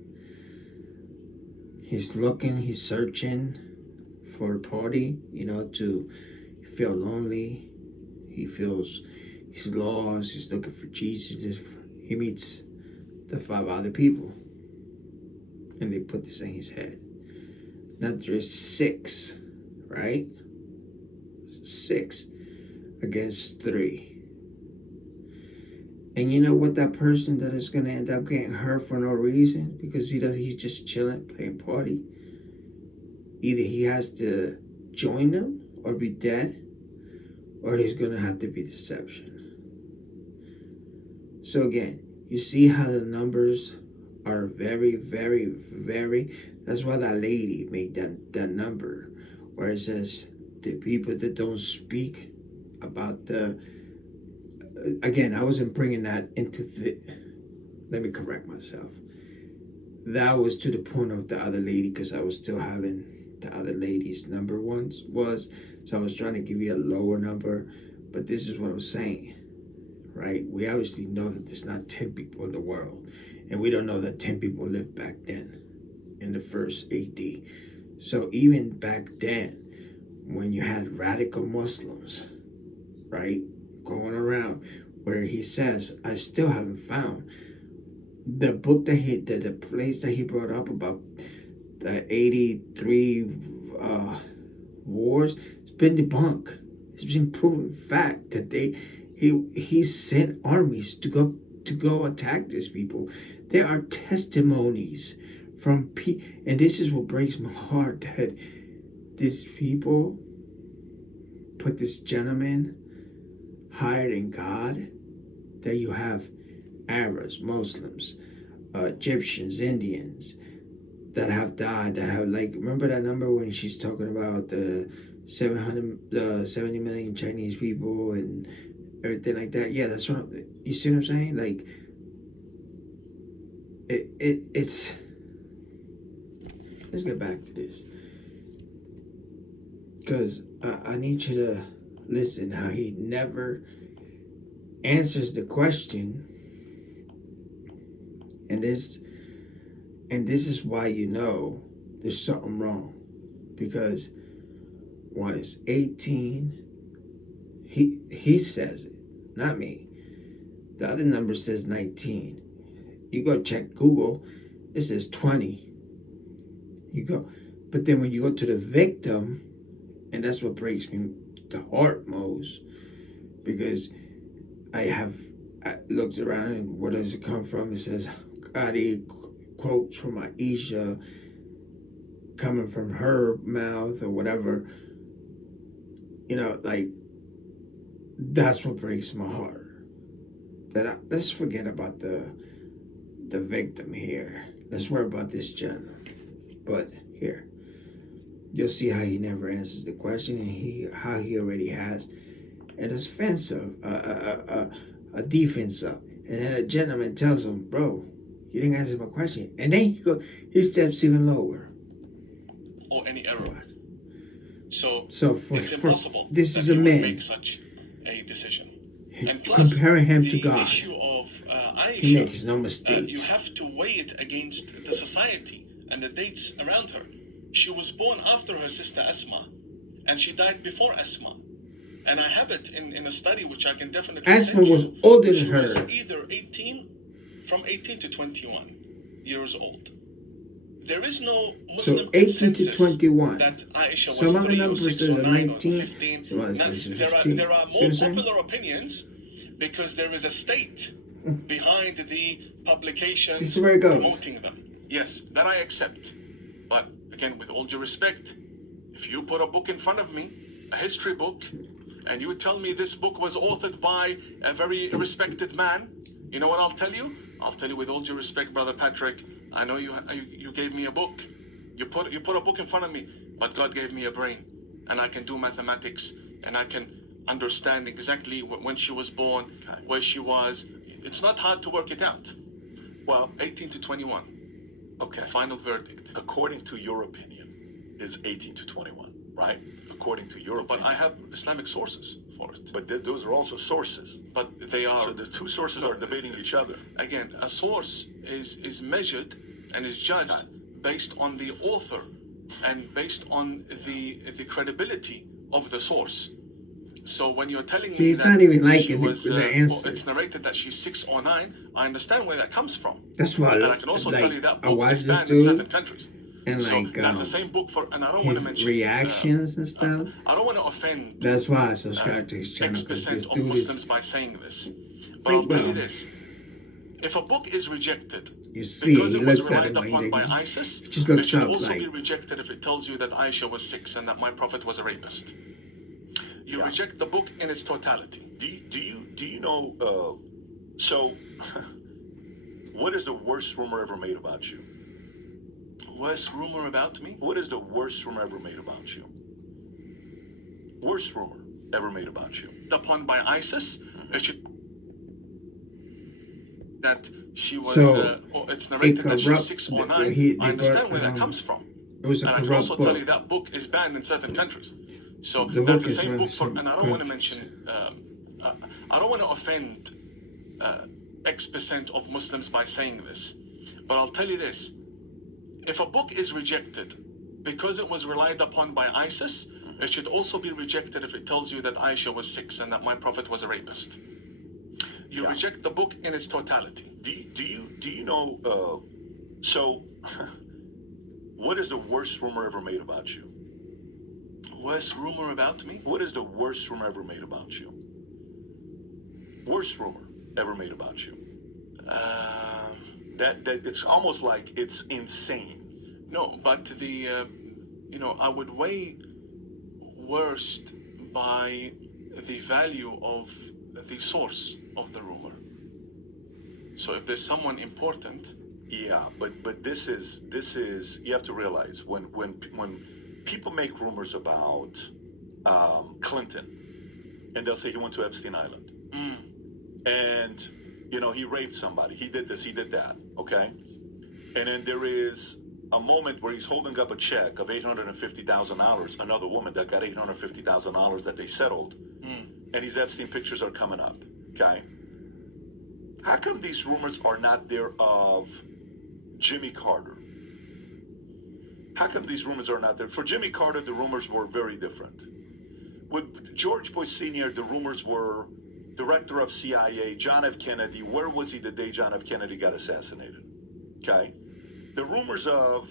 he's looking, he's searching for a party, to feel lonely. He feels he's lost. He's looking for Jesus. He meets the 5 other people, and they put this in his head. Now there's 6, right? 6 against 3. And you know what? That person that is gonna end up getting hurt for no reason because he's just chilling, playing party. Either he has to join them or be dead, or he's gonna have to be deception. So again, you see how the numbers are very, very, very. That's why that lady made that number where it says the people that don't speak about the. Again, I wasn't bringing that into the. Let me correct myself. That was to the point of the other lady because I was still having the other lady's number was. So I was trying to give you a lower number, but this is what I'm saying, right? We obviously know that there's not 10 people in the world, and we don't know that 10 people lived back then in the first AD. So even back then, when you had radical Muslims, right, going around, where he says, I still haven't found the book that the place that he brought up about the 83 wars. It's been debunked. It's been proven fact that he sent armies to go attack these people. There are testimonies from and this is what breaks my heart, that these people put this gentleman higher than God. That you have Arabs, Muslims, Egyptians, Indians that have died, that have, like, remember that number when she's talking about the 70 million Chinese people and everything like that? Yeah, that's what you see what I'm saying? Like, it's. Let's get back to this, because I need you to listen how he never answers the question, and this is why there's something wrong, because one is 18. He says it, not me. The other number says 19. You go check Google, it says 20. You go, but then when you go to the victim, and that's what breaks me the heart most, because I looked around and where does it come from? It says Gotti quotes from Aisha coming from her mouth or whatever. Like, that's what breaks my heart. Let's forget about the victim here. Let's worry about this gentleman. But here, you'll see how he never answers the question, and how he already has a defensive, a defensive, and then a gentleman tells him, "Bro, you didn't answer my question," and then he steps even lower. Or any error. So it's impossible. This that is a he would man. Make such a decision. And plus, comparing him to the God. issue of Aisha, He makes no mistakes. You have to weigh it against the society and the dates around her. She was born after her sister Asma, and she died before Asma. And I have it in a study which I can definitely Asma send you. was older than her. She was either 18, from 18 to 21 years old. There is no Muslim 18 to 21. that Aisha was Some of the 3 or numbers 6 says or 9 19. or 15. Some others Now, says there 15. are See what more I'm saying? popular opinions because there is a state behind the publications This is where it goes. promoting them. Yes, that I accept. But again, with all due respect, if you put a book in front of me, a history book, and you tell me this book was authored by a very respected man, you know what I'll tell you? I'll tell you with all due respect, Brother Patrick, I know you gave me a book. You put a book in front of me, but God gave me a brain, and I can do mathematics and I can understand exactly when she was born, where she was. It's not hard to work it out. Well, 18 to 21. Okay. Final verdict. According to your opinion, is 18 to 21, right? According to your opinion. But I have Islamic sources for it. But those are also sources. But they are. So the two sources are debating each other. Again, a source is measured and is judged based on the author and based on the credibility of the source. So when you're telling me he's that not even liking she was, the answer. it's narrated that she's 6 or 9, I understand where that comes from. That's why And I can also tell you that I book watched is this banned in dude certain countries. and So like that's the same book for, and I don't want to his mention reactions and stuff. I don't want to offend. That's why I subscribe to his channel, because X% this of dude Muslims is, by saying this. But like, I'll tell you well, this: if a book is rejected you see, because he it was looks at relied it like upon that. by He ISIS, just it looks should up also like, be rejected if it tells you that Aisha was 6 and that my prophet was a rapist. You reject the book in its totality. Do you know? So, what is the worst rumor ever made about you? Worst rumor about me? What is the worst rumor ever made about you? Worst rumor ever made about you? Upon by ISIS, it should that she was. So, it's narrated that she's corrupt- 6 or 9. they I understand brought, where that comes from. it was a And I can corrupt also tell book. you that book is banned in certain countries. So The that's book the is same banned book in for, some and I don't want to countries. mention, I don't want to offend X% of Muslims by saying this, but I'll tell you this: if a book is rejected because it was relied upon by ISIS, it should also be rejected if it tells you that Aisha was 6 and that my prophet was a rapist. You reject the book in its totality. Do you know? So, what is the worst rumor ever made about you? Worst rumor about me? What is the worst rumor ever made about you? Worst rumor ever made about you? That it's almost like it's insane. No, but I would weigh worst by the value of the source of the rumor. So if there's someone important. Yeah, but this is you have to realize when people make rumors about Clinton, and they'll say he went to Epstein Island, and he raped somebody, he did this, he did that, okay, and then there is a moment where he's holding up a check of $850,000, another woman that got $850,000 that they settled, and these Epstein pictures are coming up, okay. How come these rumors are not there of Jimmy Carter? How come these rumors are not there? For Jimmy Carter, the rumors were very different. With George Bush Sr., the rumors were director of CIA, John F. Kennedy. Where was he the day John F. Kennedy got assassinated? Okay. The rumors of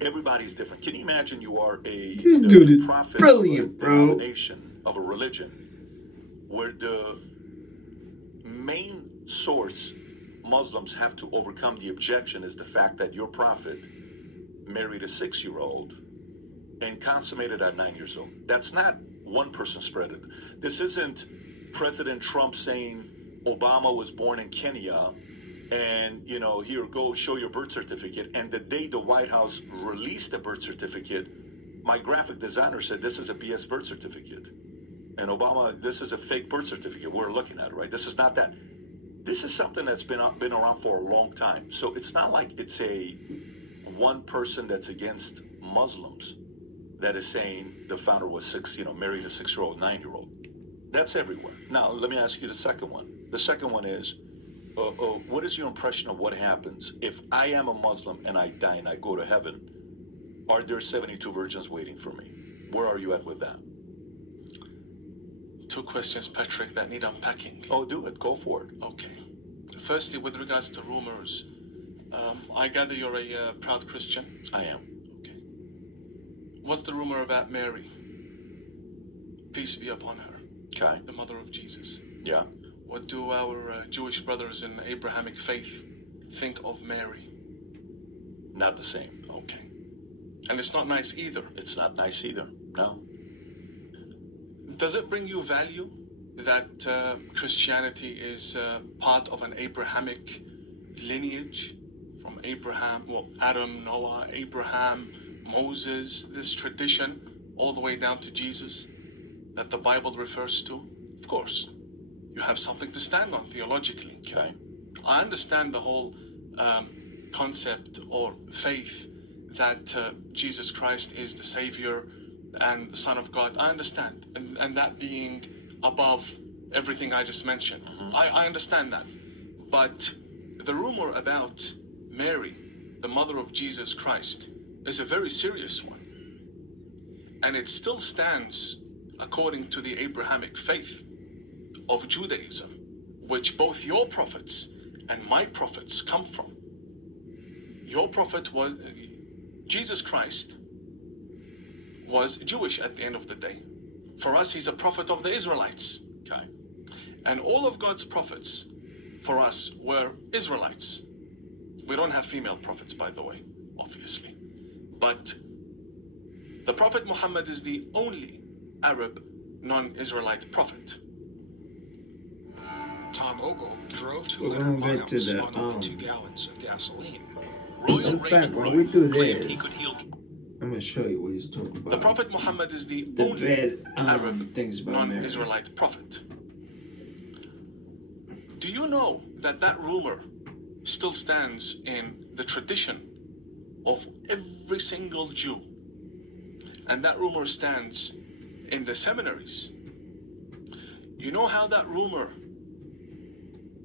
everybody's different. Can you imagine you are This dude is prophet brilliant, of a bro. denomination, of a religion, where the main source Muslims have to overcome the objection is the fact that your prophet married a 6-year-old and consummated at 9 years old. That's not one person spread it. This isn't President Trump saying Obama was born in Kenya and, here, go show your birth certificate. And the day the White House released the birth certificate, my graphic designer said, this is a BS birth certificate. And Obama, this is a fake birth certificate we're looking at, right? This is not that. This is something that's been around for a long time. So it's not like it's a one person that's against Muslims that is saying the founder was 6, married a 6-year-old, 9-year-old. That's everywhere. Now, let me ask you the second one. The second one is, what is your impression of what happens if I am a Muslim and I die and I go to heaven? Are there 72 virgins waiting for me? Where are you at with that? 2 questions, Patrick, that need unpacking. Oh, do it. Go for it. Okay. Firstly, with regards to rumors, I gather you're a proud Christian. I am. Okay. What's the rumor about Mary? Peace be upon her. Okay. The mother of Jesus. Yeah. What do our Jewish brothers in Abrahamic faith think of Mary? Not the same. Okay. And it's not nice either. It's not nice either. No. Does it bring you value that Christianity is part of an Abrahamic lineage from Abraham, Adam, Noah, Abraham, Moses, this tradition? all the way down to Jesus that the Bible refers to, of course, you have something to stand on theologically. Okay. I understand the whole concept or faith that Jesus Christ is the Savior and the Son of God. I understand. And that being above everything I just mentioned. I understand that. But the rumor about Mary, the mother of Jesus Christ, is a very serious one. And it still stands according to the Abrahamic faith of Judaism, which both your prophets and my prophets come from. Your prophet was, Jesus Christ was Jewish at the end of the day. For us, he's a prophet of the Israelites. Okay. And all of God's prophets for us were Israelites. We don't have female prophets, by the way, obviously. But the Prophet Muhammad is the only Arab non-Israelite prophet. Tom Ogle drove We're 200 gonna get to miles the, on only 2 gallons of gasoline. in fact, when we do claimed he this, could heal. I'm gonna show you what he's talking about. The Prophet Muhammad is the the only bad Arab things about Mary. non-Israelite prophet. Do you know that that rumor still stands in the tradition of every single Jew? And that rumor stands in the seminaries. You know how that rumor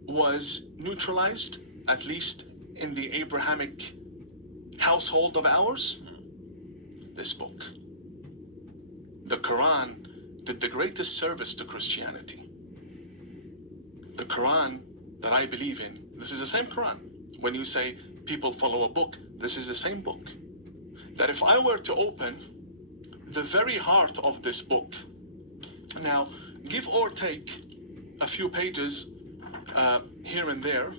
was neutralized, at least in the Abrahamic household of ours? This book. The Quran did the greatest service to Christianity. The Quran that I believe in, this is the same Quran. When you say people follow a book, this is the same book. That if I were to open the very heart of this book, now give or take a few pages here and there,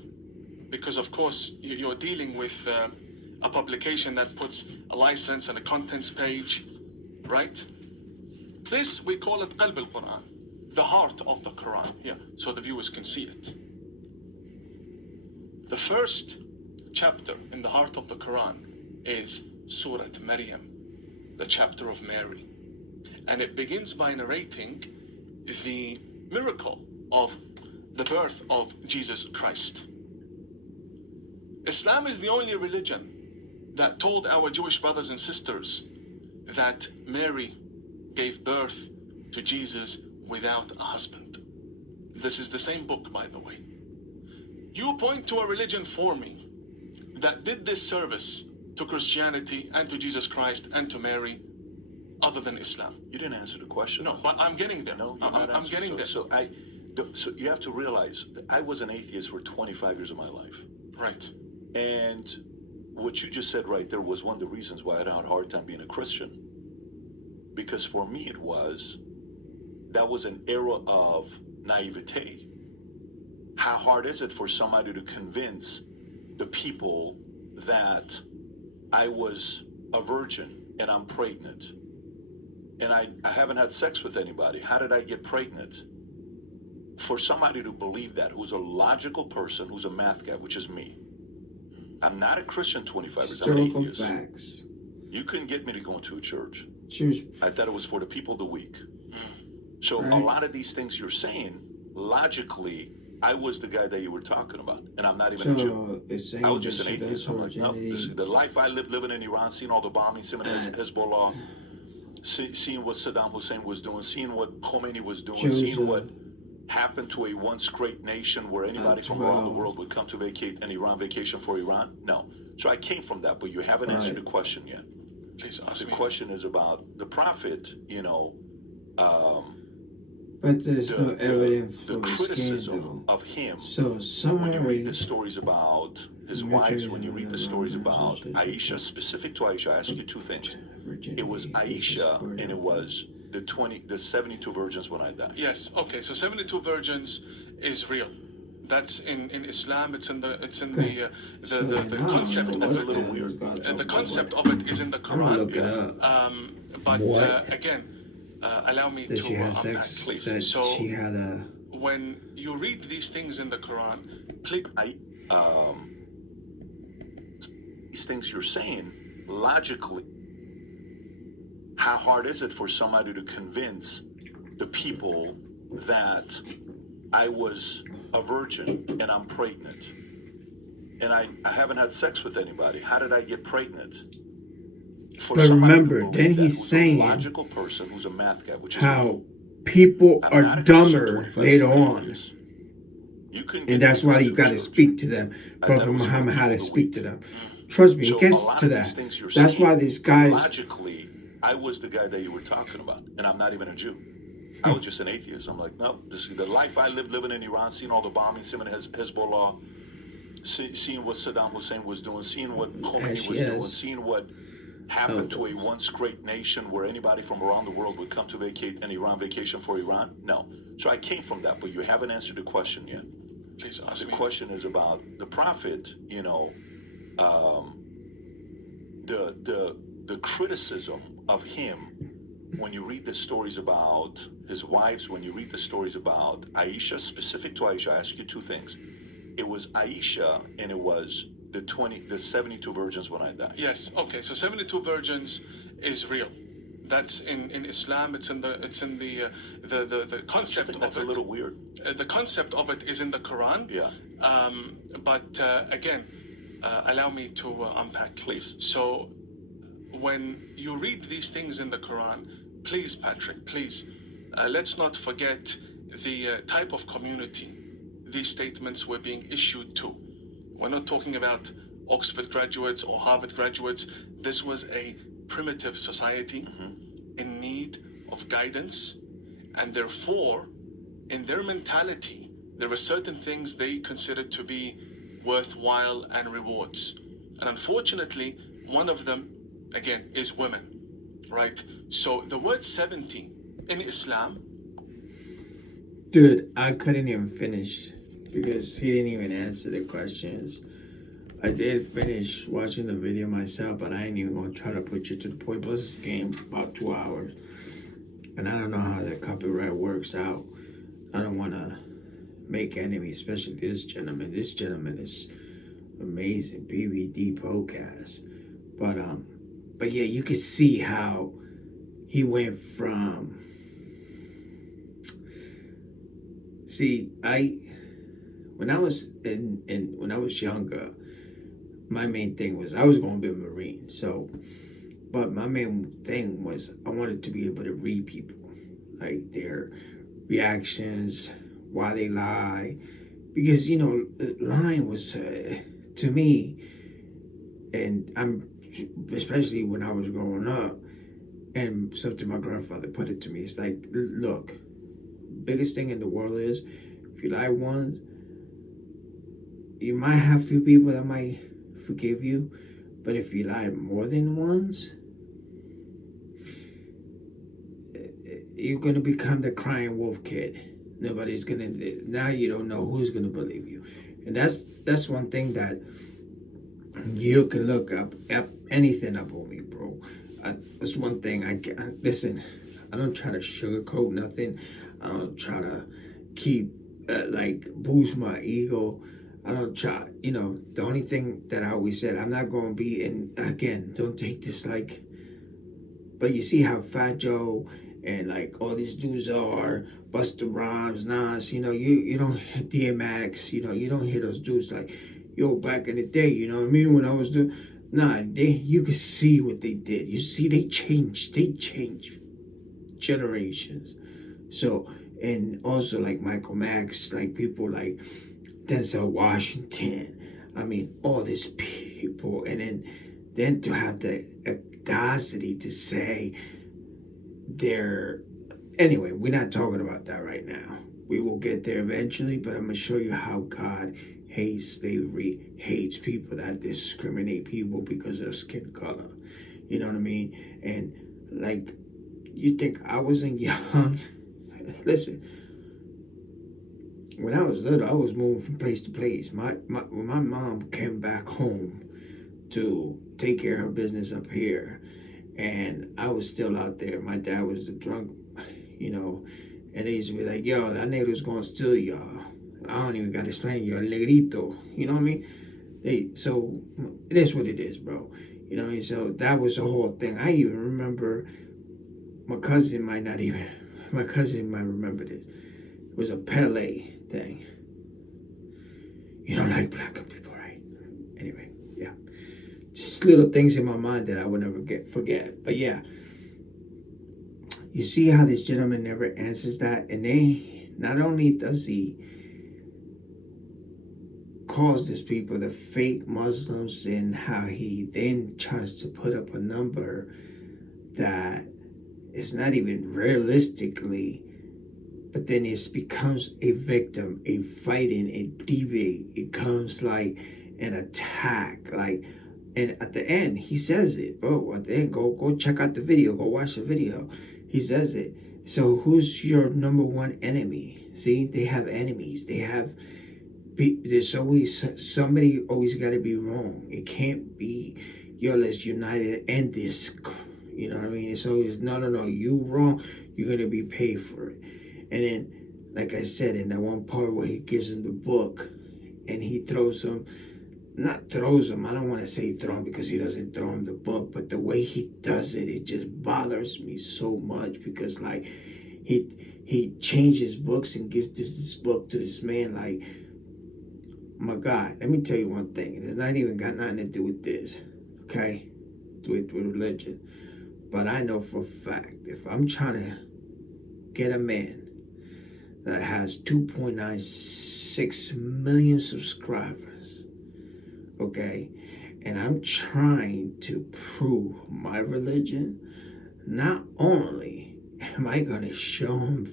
because of course you're dealing with a publication that puts a license and a contents page, right? This, we call it Qalb al-Quran, the heart of the Quran, here, so the viewers can see it. The first chapter in the heart of the Quran is Surah Maryam, the chapter of Mary. And it begins by narrating the miracle of the birth of Jesus Christ. Islam is the only religion that told our Jewish brothers and sisters that Mary gave birth to Jesus without a husband. This is the same book, by the way. You point to a religion for me that did this service to Christianity and to Jesus Christ and to Mary other than Islam. You didn't answer the question. No, but I'm getting there. No, you're not I'm answering. getting there. So you have to realize, I was an atheist for 25 years of my life. Right. And what you just said right there was one of the reasons why I had a hard time being a Christian. Because for me that was an era of naivete. How hard is it for somebody to convince the people that I was a virgin and I'm pregnant? And I haven't had sex with anybody. How did I get pregnant? For somebody to believe that, who's a logical person, who's a math guy, which is me. I'm not a Christian 25 years. I'm an Historical atheist. facts. You couldn't get me to go into a church. Choose. I thought it was for the people of the weak. So Right. a lot of these things you're saying, logically, I was the guy that you were talking about. And I'm not even a Jew. So it's saying I was just that an she does atheist. I'm like, no, virginity. the life I lived living in Iran, seeing all the bombing, seeing Hezbollah, seeing what Saddam Hussein was doing, seeing what Khomeini was doing, seeing what happened to a once great nation where anybody from around the world would come to vacate an Iran vacation for Iran. No. So I came from that, but you haven't answered the question yet. Please ask The me. question is about the prophet, But there's no evidence the for criticism scandal. of him. So When you summary. read the stories about his wives, when you read the stories about Aisha, specific to Aisha, I ask you two things. It was Aisha and it was the 72 virgins when I died. Yes. Okay. So 72 virgins is real. That's in Islam. It's in the concept of That's a it. little weird. The concept of it is in the I'm gonna Quran. look it up. But What? again, allow me That to she had unpack, sex. please. That So she had a. when you read these things in the Quran, please. These things you're saying logically, How hard is it for somebody to convince the people that I was a virgin and I'm pregnant? And I haven't had sex with anybody. How did I get pregnant? For But somebody remember, to then believe that, he's who's saying a logical person, who's a math guy, which is how people I'm are not a Christian, dumber 25 later years on. atheist. You couldn't And get that's me why to you go got to church. speak to them. I thought Prophet it was for the Muhammad had to people, the speak to weak. them. Trust me, So it gets a lot to of that. these things you're That's saying, why these guys. logically, I was the guy that you were talking about, and I'm not even a Jew. I was just an atheist. I'm like, no, this is the life I lived living in Iran, seeing all the bombings, seeing Hezbollah, seeing what Saddam Hussein was doing, seeing what Khomeini was doing, seeing what happened to a once great nation where anybody from around the world would come to vacate an Iran vacation for Iran. No. So I came from that, but you haven't answered the question yet. Please ask The me. question is about the prophet, you know, the criticism of him when you read the stories about his wives, when you read the stories about Aisha, specific to Aisha, I ask you two things. It was Aisha and it was the 72 virgins when I died. Yes. Okay. So 72 virgins is real. That's in Islam. It's in the concept of That's it. a little weird. The concept of it is in the Quran. Yeah. But again, allow me to unpack. Please. So when you read these things in the Quran, please, Patrick, please, let's not forget the type of community these statements were being issued to. We're not talking about Oxford graduates or Harvard graduates. This was a primitive society in need of guidance, and therefore, in their mentality, there were certain things they considered to be worthwhile and rewards. And unfortunately, one of them, again, is women, right? So the word 70 in Islam. Dude, I couldn't even finish because he didn't even answer the questions. I did finish watching the video myself, but I ain't even gonna try to put you to the point. Plus, this game about 2 hours, and I don't know how that copyright works out. I don't want to make enemies, especially this gentleman. This gentleman is amazing, PBD podcast. But yeah, you can see how he went from. See, when I was when I was younger, my main thing was I was going to be a Marine. So, but my main thing was I wanted to be able to read people, like their reactions, why they lie, because lying was to me, and I'm especially when I was growing up, and something my grandfather put it to me. It's like, look, biggest thing in the world is if you lie once, you might have a few people that might forgive you, but if you lie more than once, you're gonna become the crying wolf kid. Nobody's gonna. Now you don't know who's gonna believe you, and that's one thing that you can look up anything up on me, bro. That's one thing listen. I don't try to sugarcoat nothing. I don't try to keep boost my ego. I don't try, the only thing that I always said, I'm not going to be, and again, don't take this but you see how Fat Joe and all these dudes are, Busta Rhymes, Nas, you don't, DMX, you don't hear those dudes back in the day, you know what I mean? When I was you could see what they did. You see, they changed generations. So, and also Michael Max, people like Denzel Washington, I mean, all these people, and then to have the audacity to say anyway, we're not talking about that right now. We will get there eventually, but I'm going to show you how God hates slavery, hates people that discriminate people because of skin color. You know what I mean? And you think I wasn't young? Listen, when I was little, I was moving from place to place. When my mom came back home to take care of her business up here, and I was still out there. My dad was the drunk, and they used to be like, yo, that nigga's gonna steal y'all. I don't even gotta explain, you're negrito. You know what I mean? So it is what it is, bro. You know what I mean? So that was the whole thing. I even remember my cousin might remember this. It was a Pele thing. You don't like black people, right? Anyway, yeah. Just little things in my mind that I would never forget. But yeah. You see how this gentleman never answers that? And they, not only does he calls these people the fake Muslims, and how he then tries to put up a number that is not even realistically, but then it becomes a victim, a fighting, a debate. It comes like an attack, like, and at the end he says it. Oh, at the end, go check out the video, go watch the video. He says it. So who's your number one enemy? See, they have enemies. They have. There's always somebody. Always got to be wrong. It can't be. Yo, let's unite and end this. You know what I mean? It's always no. You wrong. You're gonna be paid for it. And then, like I said, in that one part where he gives him the book, and he throws him. Not throws him. I don't want to say throw him because he doesn't throw him the book, but the way he does it, it just bothers me so much because like he changes books and gives this book to this man. Like, my God, let me tell you one thing. It has not even got nothing to do with this, okay? With religion. But I know for a fact, if I'm trying to get a man that has 2.96 million subscribers, okay, and I'm trying to prove my religion, not only am I going to show him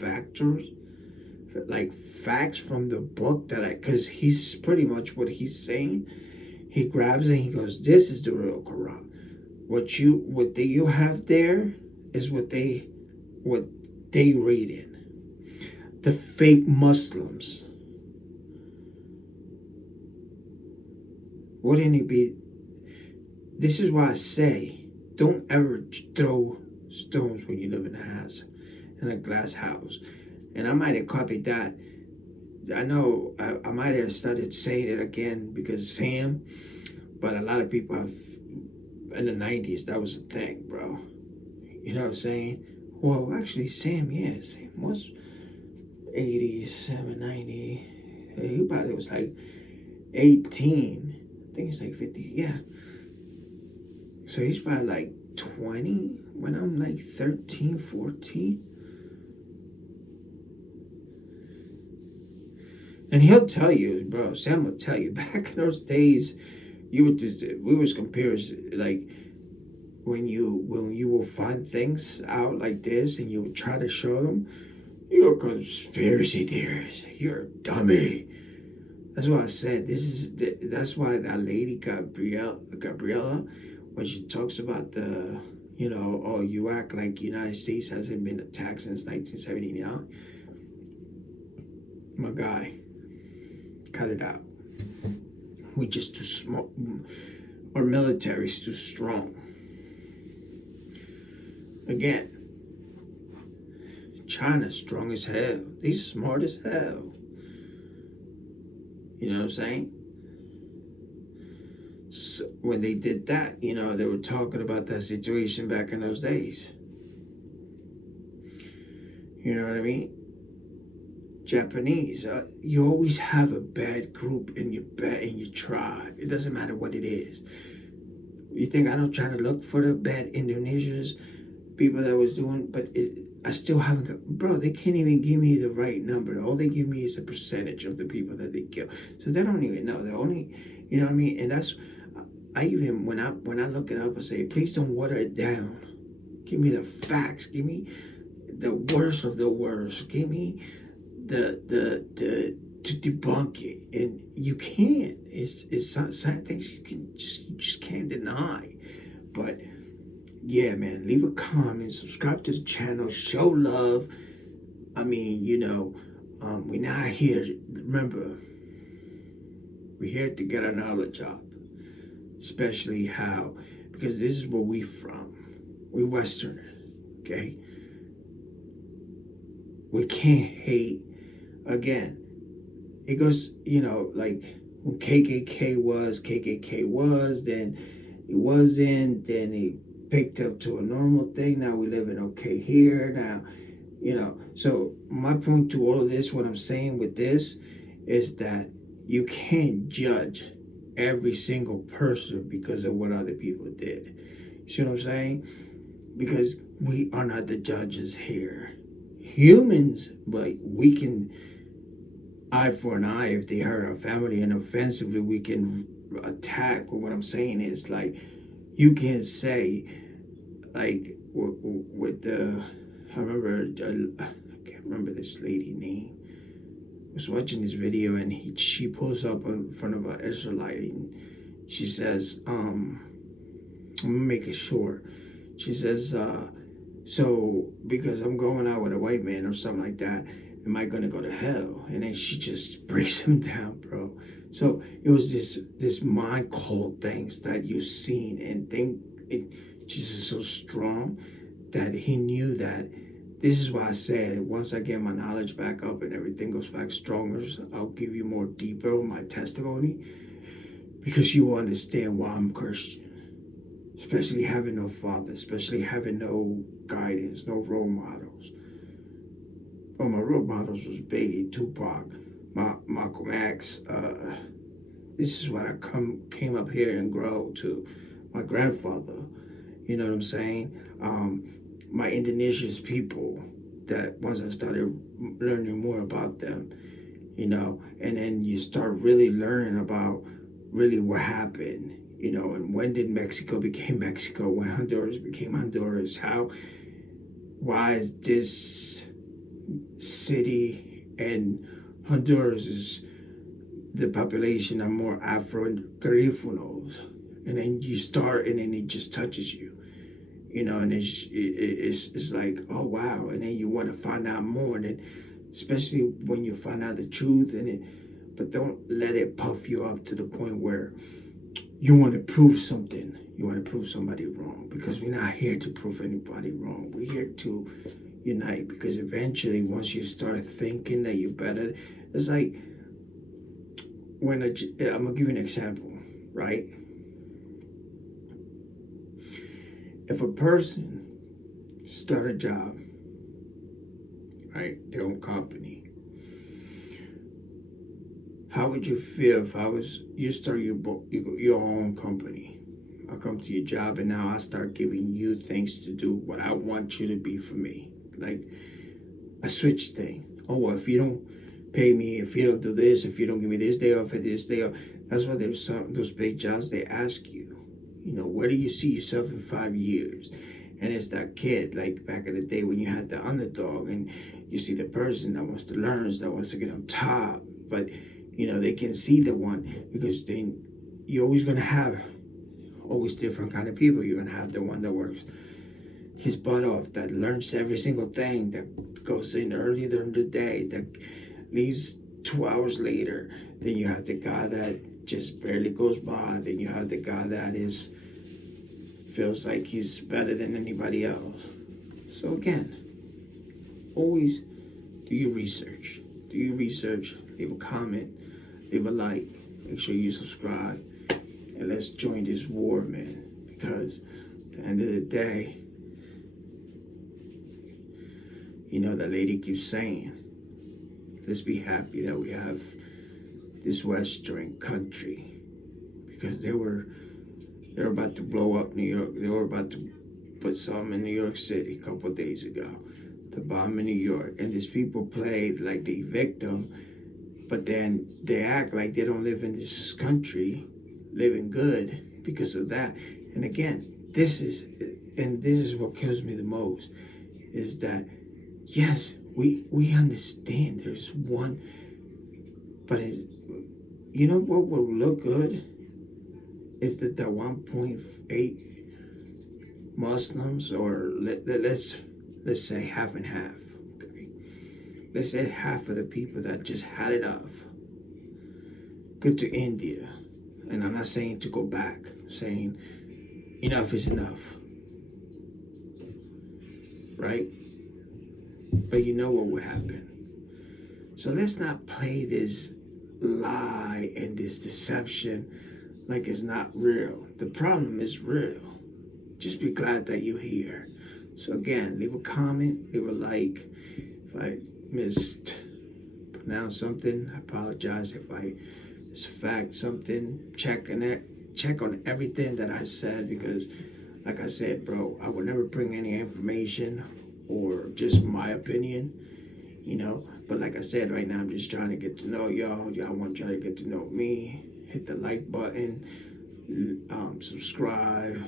factors, like facts from the book because he's pretty much what he's saying. He grabs it and he goes, this is the real Quran. What you have there is what they read in. The fake Muslims. Wouldn't it be? This is why I say, don't ever throw stones when you live in a house, in a glass house. And I might have copied that. I know I might have started saying it again because Sam, but a lot of people have, in the 90s, that was a thing, bro. You know what I'm saying? Well, actually, Sam was 87, 90. He probably was like 18. I think he's like 50, yeah. So he's probably like 20 when I'm like 13, 14. And he'll tell you, bro, Sam will tell you, back in those days, we was comparing, like, when you will find things out like this and you would try to show them, you're a conspiracy theorist. You're a dummy. That's why I said that's why that lady Gabriella, when she talks about the, oh, you act like United States hasn't been attacked since 1979. My guy, cut it out. We just too small. Our military's too strong. Again, China's strong as hell. They smart as hell. You know what I'm saying? So when they did that, they were talking about that situation back in those days. You know what I mean? Japanese, you always have a bad group in your tribe. It doesn't matter what it is. You think I don't try to look for the bad Indonesians, people that was doing, but I still haven't got, bro, they can't even give me the right number. All they give me is a percentage of the people that they kill. So they don't even know. They're only, you know what I mean? And that's, I even, when I look it up, I say, please don't water it down. Give me the facts. Give me the worst of the worst. Give me the to debunk it. And you can't. It's some things you just can't deny. But yeah, man, leave a comment, subscribe to the channel, show love. I mean, we're not here, remember, we're here to get our knowledge up, especially because this is where we from. We Westerners, okay? We can't hate. Again, it goes, like when KKK was, then it wasn't, then it picked up to a normal thing. Now we living okay here now, so my point to all of this, what I'm saying with this is that you can't judge every single person because of what other people did. You see what I'm saying? Because we are not the judges here. Humans, but we can eye for an eye. If they hurt our family and offensively, we can attack. But what I'm saying is, like, you can say, like, with the, I can't remember this lady name. I was watching this video and she pulls up in front of an Israelite and she says, I'm gonna make it short. She says, so because I'm going out with a white man or something like that, am I gonna go to hell? And then she just breaks him down, bro. So it was this mind cult things that you've seen, and Jesus is so strong that he knew that. This is why I said, once I get my knowledge back up and everything goes back stronger, I'll give you more deeper on my testimony, because you will understand why I'm Christian. Especially having no father, especially having no guidance, no role models. Well, my role models was Biggie, Tupac, Malcolm X. This is what I came up here and grow to. My grandfather, you know what I'm saying? My Indonesian people, that once I started learning more about them, and then you start really learning about really what happened, and when did Mexico became Mexico, when Honduras became Honduras, why is this city and Honduras is the population are more Afro and Carifunos, and then you start, and then it just touches you. And it's like, oh wow, and then you want to find out more, and then especially when you find out the truth, but don't let it puff you up to the point where you want to prove something, you want to prove somebody wrong, because we're not here to prove anybody wrong. We're here to unite, because eventually, once you start thinking that you're better, it's like when I'm gonna give you an example, right? If a person start a job, right, their own company, how would you feel if you start your own company? I come to your job and now I start giving you things to do, what I want you to be for me, like a switch thing. Oh, well, if you don't pay me, if you don't do this, if you don't give me this day off or this day off, that's why there's those big jobs. They ask you, where do you see yourself in 5 years? And it's that kid, like back in the day when you had the underdog and you see the person that wants to learn, that wants to get on top. But, they can see the one, because then you're always going to have always different kind of people. You're going to have the one that works his butt off, that learns every single thing, that goes in early during the day, that leaves 2 hours later. Then you have the guy that just barely goes by. Then you have the guy that feels like he's better than anybody else. So again, always do your research. Leave a comment, leave a like, make sure you subscribe, and let's join this war, man. Because at the end of the day, that lady keeps saying, let's be happy that we have this Western country, because they were about to blow up New York. They were about to put some in New York City a couple of days ago, the bomb in New York. And these people played like the victim, but then they act like they don't live in this country, living good because of that. And again, this is what kills me the most, is that, yes, we understand there's one, but what will look good is that the 1.8 Muslims, or let's say half and half, okay? Let's say half of the people that just had enough go to India, and I'm not saying to go back, I'm saying enough is enough, right? But you know what would happen. So let's not play this lie and this deception like it's not real. The problem is real. just be glad that you're here. So again, leave a comment, leave a like. If I mispronounced something, I apologize. If I misfact something, check on everything that I said, because like I said, bro, I would never bring any information or just my opinion, you know. But like I said, right now I'm just trying to get to know y'all. Y'all want to try to get to know me. Hit the like button, subscribe,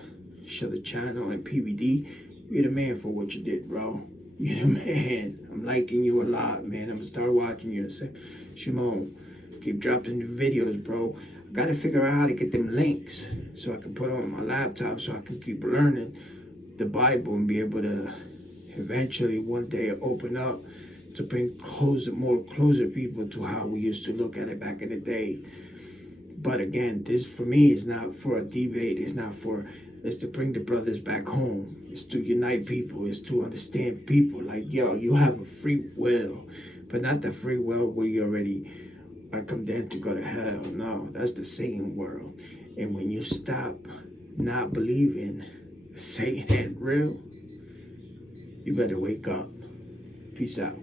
share the channel, and PBD, you're the man for what you did, bro. You're the man. I'm liking you a lot, man. I'm gonna start watching you and say, Shimon, keep dropping the videos, bro. I gotta figure out how to get them links so I can put them on my laptop so I can keep learning the Bible and be able to eventually one day open up to bring closer people to how we used to look at it back in the day. But again, this for me is not for a debate. It's to bring the brothers back home. It's to unite people. It's to understand people. Like, yo, you have a free will, but not the free will where you already are condemned to go to hell. No, that's the Satan world. And when you stop not believing Satan ain't real, you better wake up. Peace out.